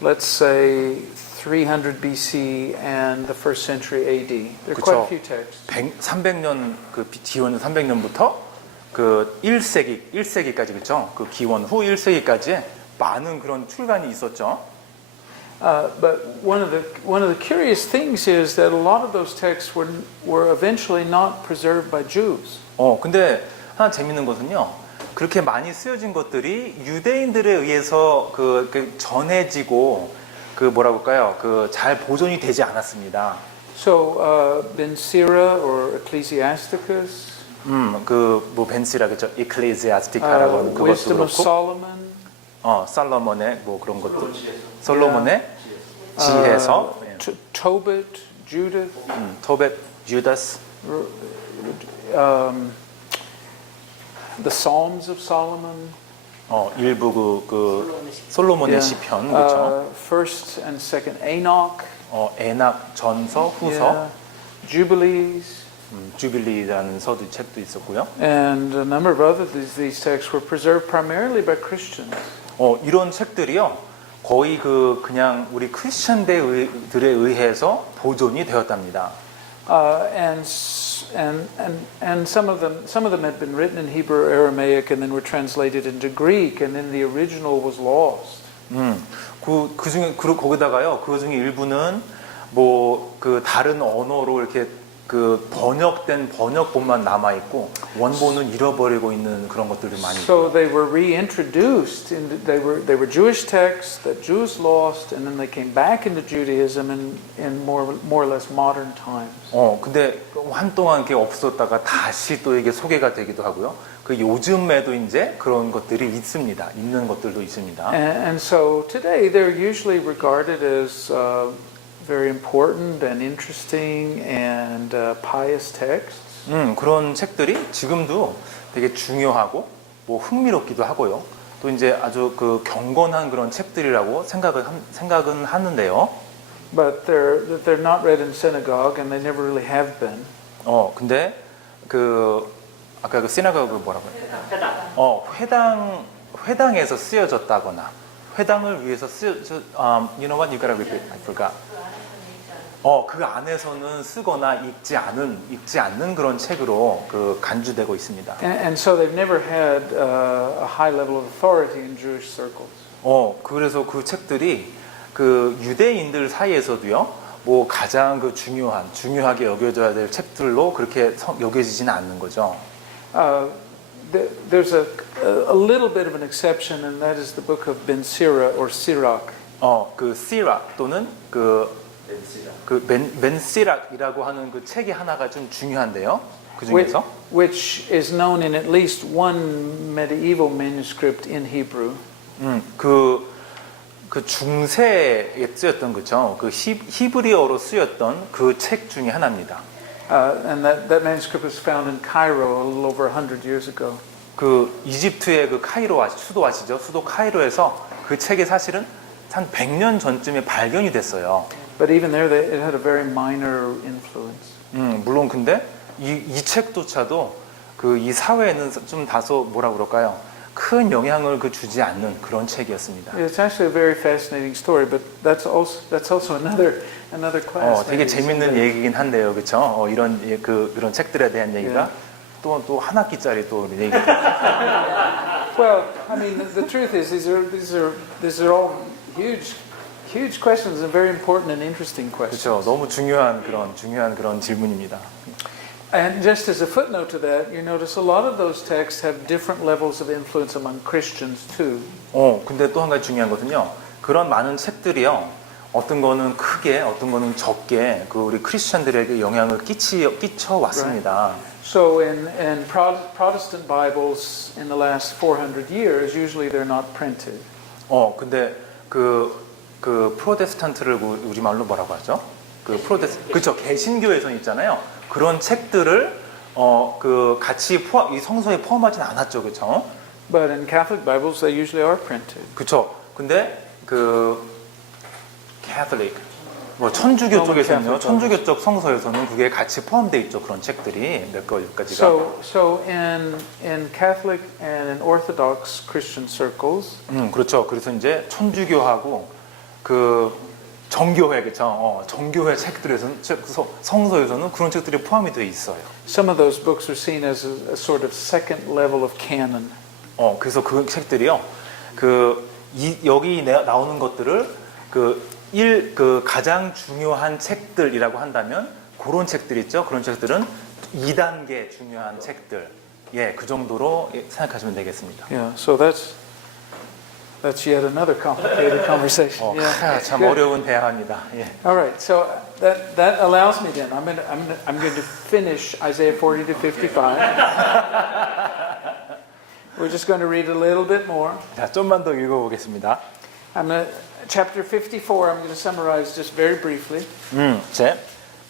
let's say, 300 BC and the first century AD. There are 그쵸. quite a few texts. 300년 그 기원 300년부터 그 1세기까지 그렇죠? 그 기원 후 1세기까지 많은 그런 출간이 있었죠. But one of the curious things is that a lot of those texts were eventually not preserved by Jews. 근데 하나 재밌는 것은요. 그렇게 많이 쓰여진 것들이 유대인들에 의해서 그 전해지고 그 뭐라고 할까요? 그 잘 보존이 되지 않았습니다. So Ben Sira or Ecclesiasticus, 그 뭐 벤시라 그죠? 이클레시아스티카라고 하는 그것도 Wisdom of 그렇고, Solomon, 살로몬의 뭐 그런 것도, 솔로몬의 지혜서, Tobit, Judith, 토벳, 유다스, the Psalms of Solomon, 일부 그 솔로몬의 시편 그렇죠? First and Second Enoch, 에낙 전서 후서, yeah, Jubilees, 주빌리라는 책도 있었고요. and a number of other these texts were preserved primarily by Christians. 이런 책들이요 거의 그냥 우리 크리스천들에 의해서 보존이 되었답니다. And some of them had been written in Hebrew, Aramaic, and then were translated into Greek, and then the original was lost. 그 중에 거기다가요 그 중에 일부는 뭐 그 다른 언어로 이렇게 그 번역된 번역본만 남아 있고 원본은 잃어버리고 있는 그런 것들이 많이 So 있고요. they were reintroduced. They were Jewish texts that Jews lost, and then they came back into Judaism in more or less modern times. 근데 한동안 이렇게 없었다가 다시 또 이게 소개가 되기도 하고요. 그 요즘에도 이제 그런 것들이 있습니다. 있는 것들도 있습니다. And so today they're usually regarded as very important and interesting and pious texts. 그런 책들이 지금도 되게 중요하고 뭐 흥미롭기도 하고요. 또 이제 아주 그 경건한 그런 책들이라고 생각은 하는데요. But they're not read in synagogue, and they never really have been. 근데 아까 그 시나고그 뭐라고 해요? 회당에서 쓰여졌다거나 회당을 위해서 you know what? You gotta repeat. I forgot. 그 안에서는 쓰거나 읽지 않는 그런 책으로 그 간주되고 있습니다. And so they've never had a high level of authority in Jewish circles. 그래서 그 책들이 그 유대인들 사이에서도요, 뭐 가장 그 중요하게 여겨져야 될 책들로 그렇게 여겨지지는 않는 거죠. There's a little bit of an exception, and that is the book of Ben Sira or Sirach. 그 시락 또는 맨시락이라고 하는 그 책이 하나가 좀 중요한데요. 그 중에서 which is known in at least one medieval manuscript in Hebrew. 그 중세에 쓰였던 거죠. 그 히브리어로 쓰였던 그 책 중에 하나입니다. And that manuscript was found in Cairo a little over 100 years ago. 그 이집트의 그 카이로 수도 아시죠? 수도 카이로에서 그 책이 사실은 한 100년 전쯤에 발견이 됐어요. But even there, it had a very minor influence. 물론 근데 이 책조차도 그 이 사회에는 좀 다소 뭐라 그럴까요? 큰 영향을 주지 않는 그런 책이었습니다. It's actually a very fascinating story, but that's also another class. 되게 재밌는 얘기긴 한데요, 그렇죠? 그런 책들에 대한 얘기가 또 한 학기짜리 또 얘기가. Well, I mean, the truth is these are all huge questions and very important and interesting questions. 그렇죠. 너무 중요한 그런 질문입니다. And just as a footnote to that, you notice a lot of those texts have different levels of influence among Christians too. 근데 또 한 가지 중요한 것은요. 그런 많은 책들이요. 어떤 거는 크게, 어떤 거는 적게 그 우리 크리스천들에게 영향을 끼쳐 왔습니다. So in Protestant Bibles in the last 400 years, usually they're not printed. 근데 그 프로테스탄트를 우리말로 뭐라고 하죠? 그렇죠. 개신교에선 있잖아요. 그런 책들을 같이 이 성서에 포함하진 않았죠, 그렇죠? But in Catholic Bibles, they usually are printed. 그렇죠. 근데 Catholic, 뭐 천주교 쪽에서는요, 천주교 쪽 성서에서는 그게 같이 포함되어 있죠, 그런 책들이 몇 가지가. So in Catholic and in Orthodox Christian circles, 그렇죠. 그래서 이제 천주교하고 정교회 그쵸? 정교회 책들에서는 성서에서는 그런 책들이 포함이 되어 있어요. Some of those books are seen as a sort of second level of canon. 그래서 그 책들이요. 여기 나오는 것들을 그 가장 중요한 책들이라고 한다면 그런 책들 있죠. 그런 책들은 2단계 중요한 책들. 예, 그 정도로 생각하시면 되겠습니다. Yeah, so that's yet another complicated conversation. Yeah. 참 Good. 어려운 대화입니다. 예. All right, so that allows me then. I'm going to finish Isaiah 40 to 55. We're just going to read a little bit more. 자, 좀만 더 읽어보겠습니다. Chapter 54. I'm going to summarize just very briefly.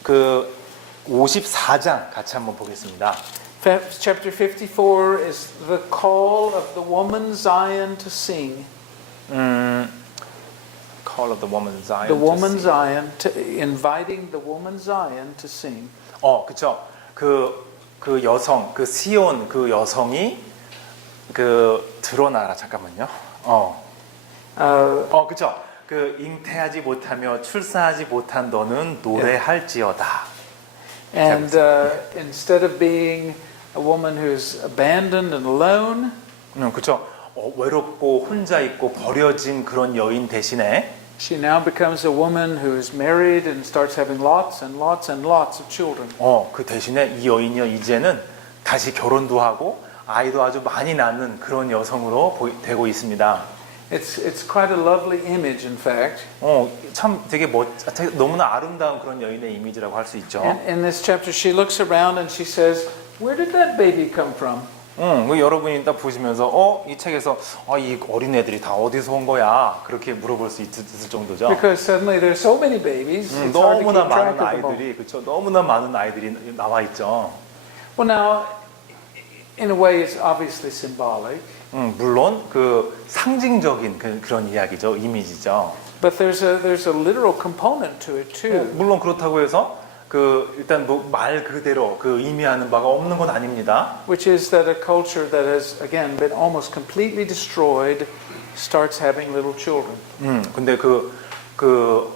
그 54장 같이 한번 보겠습니다. Chapter 54 is the call of the woman Zion to sing. Call of the woman Zion. The to woman sing. Zion, inviting the woman Zion to sing. 그쵸. 그 여성, 그 시온 그 여성이 드러나라 잠깐만요. 그쵸. 그 잉태하지 못하며 출산하지 못한 너는 노래할지어다. And instead of being a woman who's abandoned and alone, 그쵸. 외롭고 혼자 있고 버려진 그런 여인 대신에 she now becomes a woman who is married and starts having lots and lots and lots of children. 그 대신에 이 여인이요 이제는 다시 결혼도 하고 아이도 아주 많이 낳는 그런 여성으로 되고 있습니다. It's quite a lovely image, in fact. 참 되게 너무나 아름다운 그런 여인의 이미지라고 할 수 있죠. And in this chapter, she looks around and she says, "Where did that baby come from?" 여러분이 딱 보시면서 이 책에서 이 어린 애들이 다 어디서 온 거야 그렇게 물어볼 수 있을 정도죠. Because suddenly there's so many babies, it's hard to 너무나 keep track 많은 of them all. 아이들이 그렇죠. 너무나 많은 아이들이 나와 있죠. Well, now, in a way, it's obviously symbolic. 물론 그 상징적인 그런 이야기죠, 이미지죠. But there's a literal component to it too. 물론 그렇다고 해서 일단 말 그대로 의미하는 바가 없는 건 아닙니다. Which is that a culture that has again been almost completely destroyed starts having little children. 근데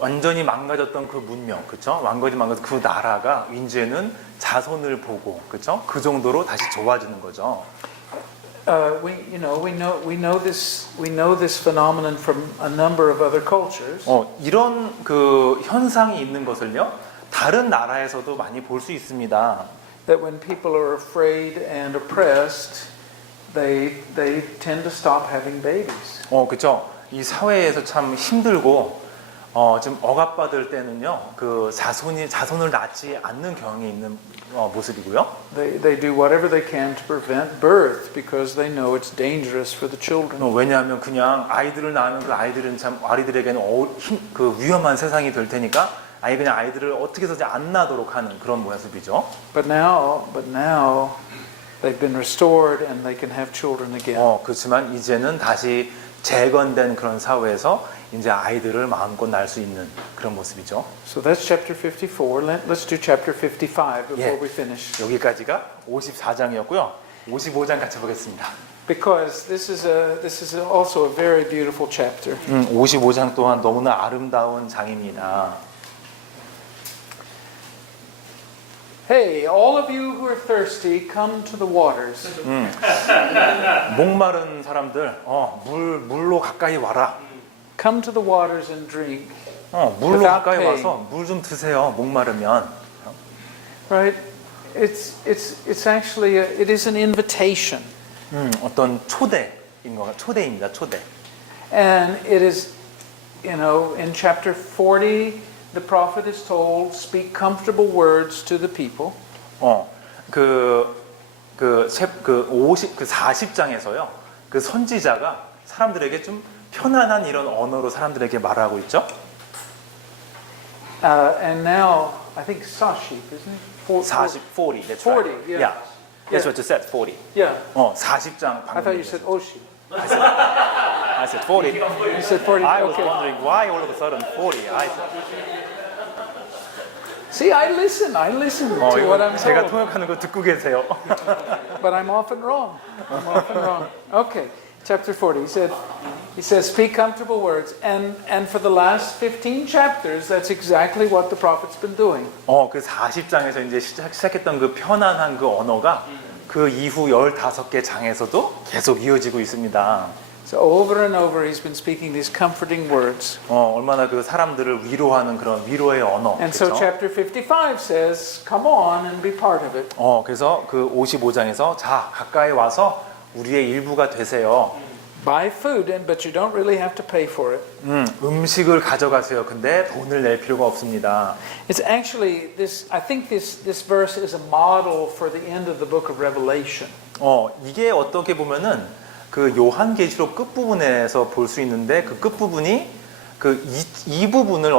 완전히 망가졌던 그 문명, 그렇죠? 완전히 망가진 그 나라가 이제는 자손을 보고, 그렇죠? 그 정도로 다시 좋아지는 거죠. We know this phenomenon from a number of other cultures. 이런 현상이 있는 것을요. 다른 나라에서도 많이 볼 수 있습니다. That when people are afraid and oppressed, they tend to stop having babies. 그렇죠. 이 사회에서 참 힘들고 좀 억압받을 때는요. 자손을 낳지 않는 경향이 있는 모습이고요. They do whatever they can to prevent birth because they know it's dangerous for the children. 왜냐하면 그냥 아이들을 낳으면 그 아이들에게는 위험한 세상이 될 테니까 그냥 아이들을 어떻게 해서든지 안 낳도록 하는 그런 모습이죠. But now they've been restored and they can have children again. 그렇지만 이제는 다시 재건된 그런 사회에서 이제 아이들을 마음껏 낳을 수 있는 그런 모습이죠. So that's chapter 54. Let's do chapter 55 before 예. we finish. 여기까지가 54장이었고요. 55장 같이 보겠습니다. Because this is also a very beautiful chapter. 55장 또한 너무나 아름다운 장입니다. Hey, all of you who are thirsty, come to the waters. 목마른 사람들, 물로 가까이 와라. Come to the waters and drink. 물로 Without 가까이 paying. 와서 물 좀 드세요. 목마르면. Right? It's actually it is an invitation, 어떤 초대입니다. 초대. and it is, in chapter 40, the prophet is told, speak comfortable words to the people. 40장에서요. 그 선지자가 사람들에게 좀 편안한 이런 언어로 사람들에게 말하고 있죠. And now, I think Sashif, isn't it? 40, that's 40, right. yeah. That's what you said, 40. Yeah. 40장 I thought you said Oshi. I said 40. You said 40. I was Okay. wondering why all of a sudden 40. See, I listen to what I'm 제가 told. 통역하는 거 듣고 계세요. But I'm often wrong. Okay. chapter 40. He says, speak comfortable words. And for the last 15 chapters, that's exactly what the prophet's been doing. 그 40장에서 이제 시작했던 그 편안한 그 언어가 그 이후 15개 장에서도 계속 이어지고 있습니다. So over and over, he's been speaking these comforting words. 얼마나 그 사람들을 위로하는 그런 위로의 언어. And so 그렇죠? chapter 55 says, come on and be part of it. 그래서 그 55장에서 자 가까이 와서 우리의 일부가 되세요. Buy food, but you don't really have to pay for it. 음식을 가져가세요. 근데 돈을 낼 필요가 없습니다. It's actually this. I think this verse is a model for the end of the book of Revelation. 이게 어떻게 보면은 그 요한계시록 끝부분에서 볼 수 있는데 그 끝부분이 이 부분을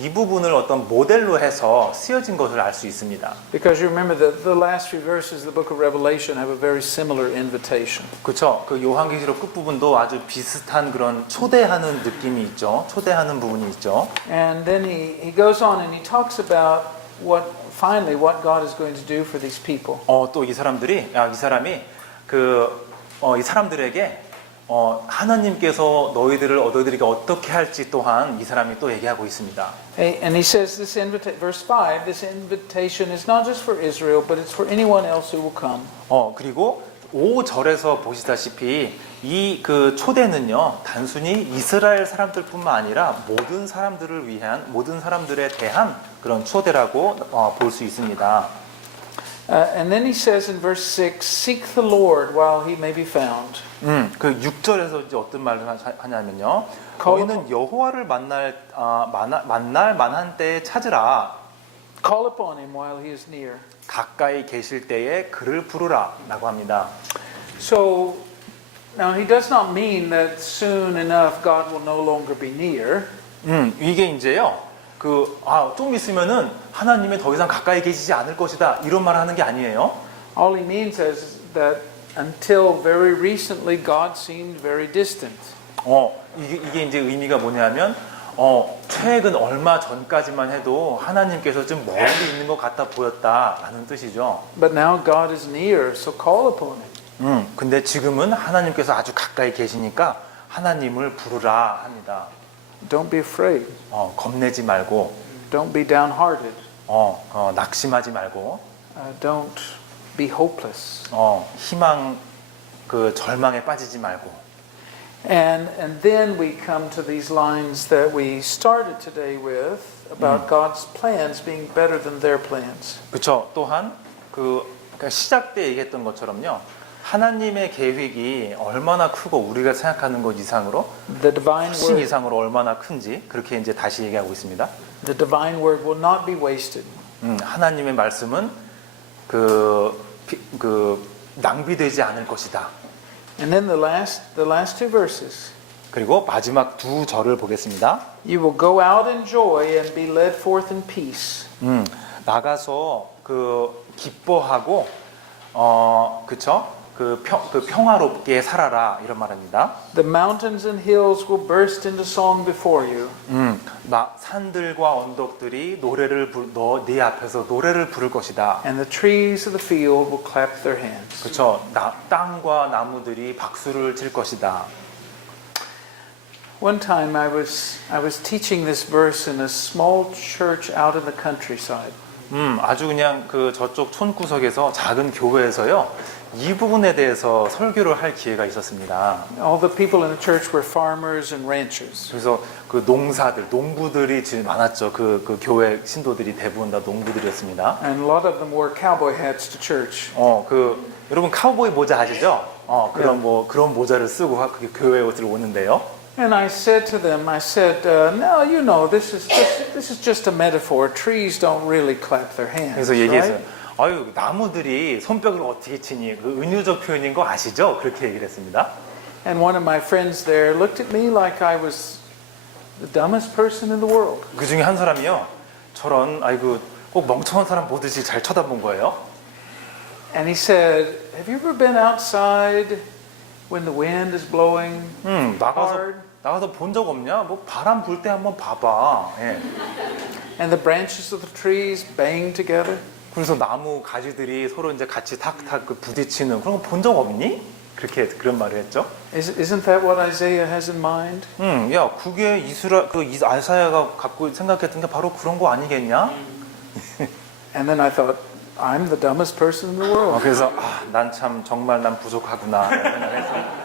이 부분을 어떤 모델로 해서 쓰여진 것을 알 수 있습니다. Because you remember the last few verses of the book of Revelation have a very similar invitation. 그렇죠. 그 요한계시록 끝부분도 아주 비슷한 그런 초대하는 느낌이 있죠. 초대하는 부분이 있죠. And then he goes on and he talks about what God is going to do for these people. 또 이 사람이 이 사람들에게 하나님께서 너희들을 얻어들이게 어떻게 할지 또한 이 사람이 또 얘기하고 있습니다. And he says verse 5, this invitation is not just for Israel, but it's for anyone else who will come. 그리고 5절에서 보시다시피 이 그 초대는요 단순히 이스라엘 사람들뿐만 아니라 모든 사람들을 위한 모든 사람들에 대한 그런 초대라고 볼 수 있습니다. And then he says in verse 6, seek the Lord while he may be found. 그 6절에서 이제 어떤 말을 하냐면요. 너희는 여호와를 만날 만한 때에 찾으라. Call upon him while he is near. 가까이 계실 때에 그를 부르라라고 합니다. So now he does not mean that soon enough God will no longer be near. 이게 이제요. 좀 있으면은 하나님이 더 이상 가까이 계시지 않을 것이다. 이런 말을 하는 게 아니에요. All he means is that until very recently God seemed very distant. 이게 이제 의미가 뭐냐면 최근 얼마 전까지만 해도 하나님께서 좀 멀리 있는 것 같아 보였다라는 뜻이죠. But now God is near, so call upon him. 근데 지금은 하나님께서 아주 가까이 계시니까 하나님을 부르라 합니다. Don't be afraid. 겁내지 말고, Don't be downhearted. 낙심하지 말고, Don't be hopeless. 희망 절망에 빠지지 말고. And then we come to these lines that we started today with about God's plans being better than their plans. 그렇죠. 또한 그러니까 시작 때 얘기했던 것처럼요. 하나님의 계획이 얼마나 크고 우리가 생각하는 것 이상으로 The divine 훨씬 word, 이상으로 얼마나 큰지 그렇게 이제 다시 얘기하고 있습니다. the divine word will not be wasted. 하나님의 말씀은 낭비되지 않을 것이다. And then the last two verses. 그리고 마지막 두 절을 보겠습니다. You will go out in joy and be led forth in peace. 나가서 기뻐하고 그쵸? 평화롭게 살아라 이런 말입니다. The mountains and hills will burst into song before you. 산들과 언덕들이 네 앞에서 노래를 부를 것이다. And the trees of the field will clap their hands. 그렇죠. 땅과 나무들이 박수를 칠 것이다. One time I was teaching this verse in a small church out in the countryside. 아주 그냥 저쪽 촌구석에서 작은 교회에서요. 이 부분에 대해서 설교를 할 기회가 있었습니다. All the people in the church were farmers and ranchers. 그래서 농부들이 지금 많았죠. 그 교회 신도들이 대부분 다 농부들이었습니다. And a lot of them wore cowboy hats to church. 여러분 카우보이 모자 아시죠? 그런 모자를 쓰고 교회 옷을 오는데요. And I said to them, no, you know, this is just a metaphor. Trees don't really clap their hands. 그래서 얘기했어요. Right? 나무들이 손뼉을 어떻게 치니? 은유적 표현인 거 아시죠? 그렇게 얘기를 했습니다. And one of my friends there looked at me like I was the dumbest person in the world. 그 중에 한 사람이요. 저런 꼭 멍청한 사람 보듯이 잘 쳐다본 거예요. And he said, have you ever been outside when the wind is blowing hard? 나가서 본 적 없냐? 바람 불 때 한번 봐봐. 예. And the branches of the trees bang together? 그래서 나무 가지들이 서로 이제 같이 탁탁 부딪히는 그런 거 본 적 없니? 그렇게 그런 말을 했죠. Isn't that what Isaiah has in mind? 야, 그게 아사야가 갖고 생각했던 게 바로 그런 거 아니겠냐? And then I thought, I'm the dumbest person in the world. 그래서 난 참 정말 난 부족하구나 이런 생각했어요.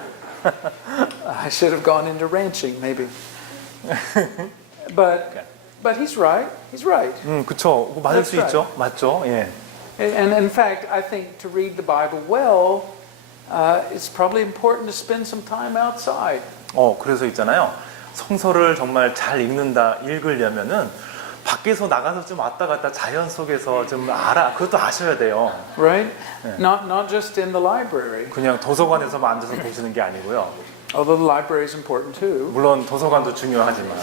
I should have gone into ranching, maybe. But he's right. He's right. 그쵸. 맞을 That's 수 있죠. 맞죠. 예. And in fact, I think to read the Bible well, it's probably important to spend some time outside. 그래서 있잖아요. 성서를 정말 잘 읽으려면은 밖에서 나가서 좀 왔다 갔다 자연 속에서 좀 그것도 아셔야 돼요. Right? Not just in the library, 그냥 도서관에서만 앉아서 보시는 게 아니고요. although the library is important too. 물론 도서관도 중요하지만.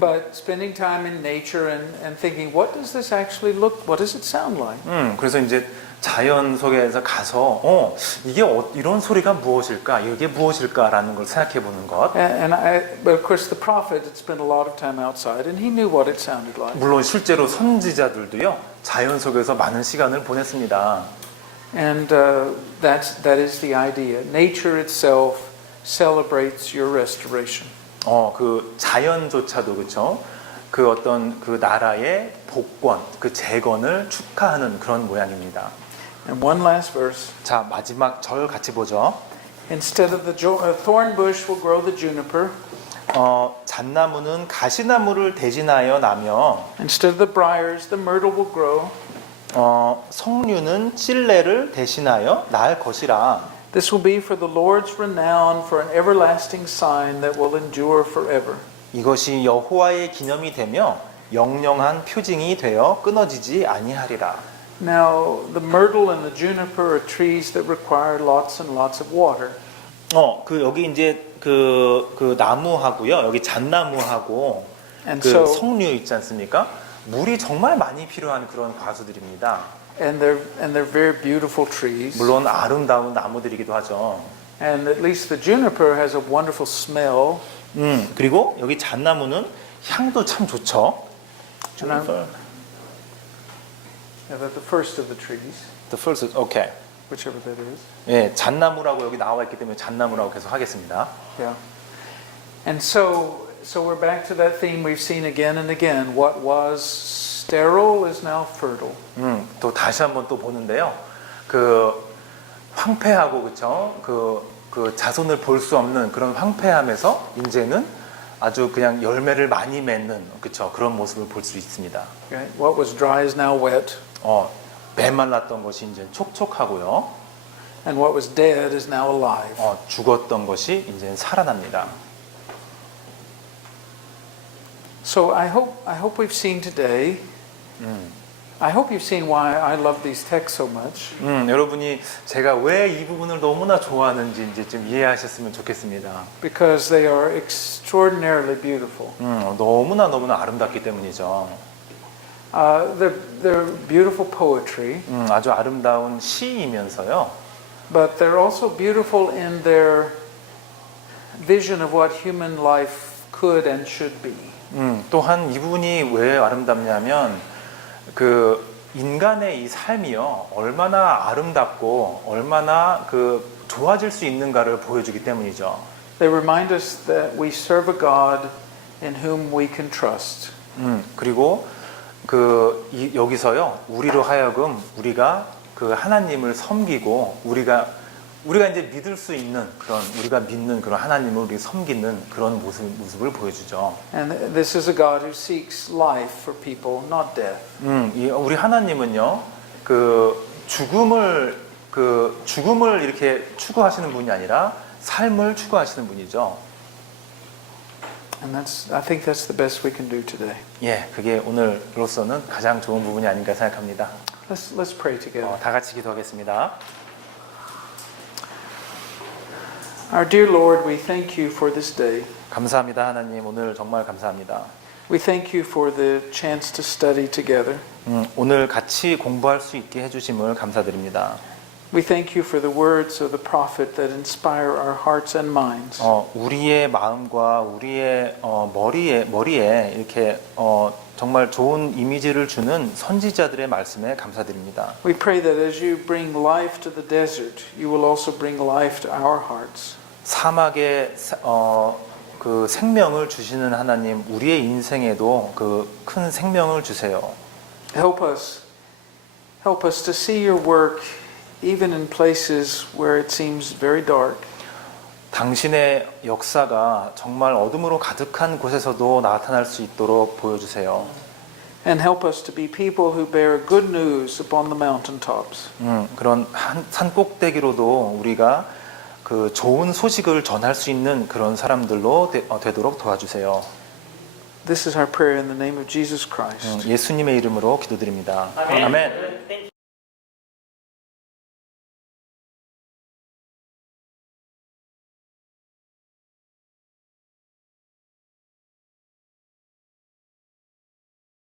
But spending time in nature and thinking, what does this actually what does it sound like? 그래서 이제 자연 속에서 가서 이게 이런 소리가 무엇일까? 이게 무엇일까라는 걸 생각해 보는 것. But of course, the prophet had spent a lot of time outside, and he knew what it sounded like. 물론 실제로 선지자들도요. 자연 속에서 많은 시간을 보냈습니다. And that is the idea. Nature itself celebrates your restoration. 그 자연조차도 그렇죠. 그 어떤 그 나라의 복권, 그 재건을 축하하는 그런 모양입니다. And one last verse. 자, 마지막 절 같이 보죠. Instead of the thorn bush will grow the juniper. 잣나무는 가시나무를 대신하여 나며 Instead of the briars, the myrtle will grow. 석류는 찔레를 대신하여 날 것이라. This will be for the Lord's renown, for an everlasting sign that will endure forever. 이것이 여호와의 기념이 되며 영영한 표징이 되어 끊어지지 아니하리라. Now, the myrtle and the juniper are trees that require lots and lots of water. 그 여기 이제 그 나무하고요. 여기 잣나무하고 And 그 so 석류 있지 않습니까? 물이 정말 많이 필요한 그런 과수들입니다. and they're very beautiful trees. 물론 아름다운 나무들이기도 하죠. And at least the juniper has a wonderful smell. 그리고 여기 잣나무는 향도 참 좋죠. The first of the trees, The first, okay. whichever that is. 예, 잣나무라고 여기 나와 있기 때문에 잣나무라고 계속 하겠습니다. Yeah. And so we're back to that theme we've seen again and again. What was sterile is now fertile. 또 다시 한번 또 보는데요. 그 황폐하고 그렇죠. 그 자손을 볼 수 없는 그런 황폐함에서 이제는 아주 그냥 열매를 많이 맺는 그렇죠. 그런 모습을 볼 수 있습니다. Okay? What was dry is now wet, 메말랐던 것이 이제 촉촉하고요. and what was dead is now alive. 죽었던 것이 이제 살아납니다. So I hope we've seen today. I hope you've seen why I love these texts so much. 여러분이 제가 왜 이 부분을 너무나 좋아하는지 이제 좀 이해하셨으면 좋겠습니다. Because they are extraordinarily beautiful. 너무나 아름답기 때문이죠. They're beautiful poetry, 아주 아름다운 시이면서요. but they're also beautiful in their vision of what human life could and should be. 또한 이 부분이 왜 아름답냐면 그 인간의 이 삶이요 얼마나 아름답고 얼마나 그 좋아질 수 있는가를 보여주기 때문이죠. They remind us that we serve a God in whom we can trust. 그리고 여기서요 우리로 하여금 우리가 그 하나님을 섬기고 우리가 이제 믿을 수 있는 그런 우리가 믿는 그런 하나님을 우리 섬기는 그런 모습을 보여주죠. And this is a God who seeks life for people, not death. 우리 하나님은요 죽음을 이렇게 추구하시는 분이 아니라 삶을 추구하시는 분이죠. And I think that's the best we can do today. 예, 그게 오늘로서는 가장 좋은 부분이 아닌가 생각합니다. Let's pray together. 다 같이 기도하겠습니다. Our dear Lord, we thank you for this day. 감사합니다, 하나님. 오늘 정말 감사합니다. We thank you for the chance to study together. 오늘 같이 공부할 수 있게 해주심을 감사드립니다. We thank you for the words of the prophet that inspire our hearts and minds. 우리의 마음과 우리의 머리에 이렇게 정말 좋은 이미지를 주는 선지자들의 말씀에 감사드립니다. We pray that as you bring life to the desert, you will also bring life to our hearts. 사막에 그 생명을 주시는 하나님, 우리의 인생에도 그 큰 생명을 주세요. Help us to see your work even in places where it seems very dark. 당신의 역사가 정말 어둠으로 가득한 곳에서도 나타날 수 있도록 보여주세요. And help us to be people who bear good news upon the mountaintops. 그런 산 꼭대기로도 우리가 그 좋은 소식을 전할 수 있는 그런 사람들로 되도록 도와주세요. This is our prayer in the name of Jesus Christ. 예수님의 이름으로 기도드립니다. 아멘. 아멘. Thank you.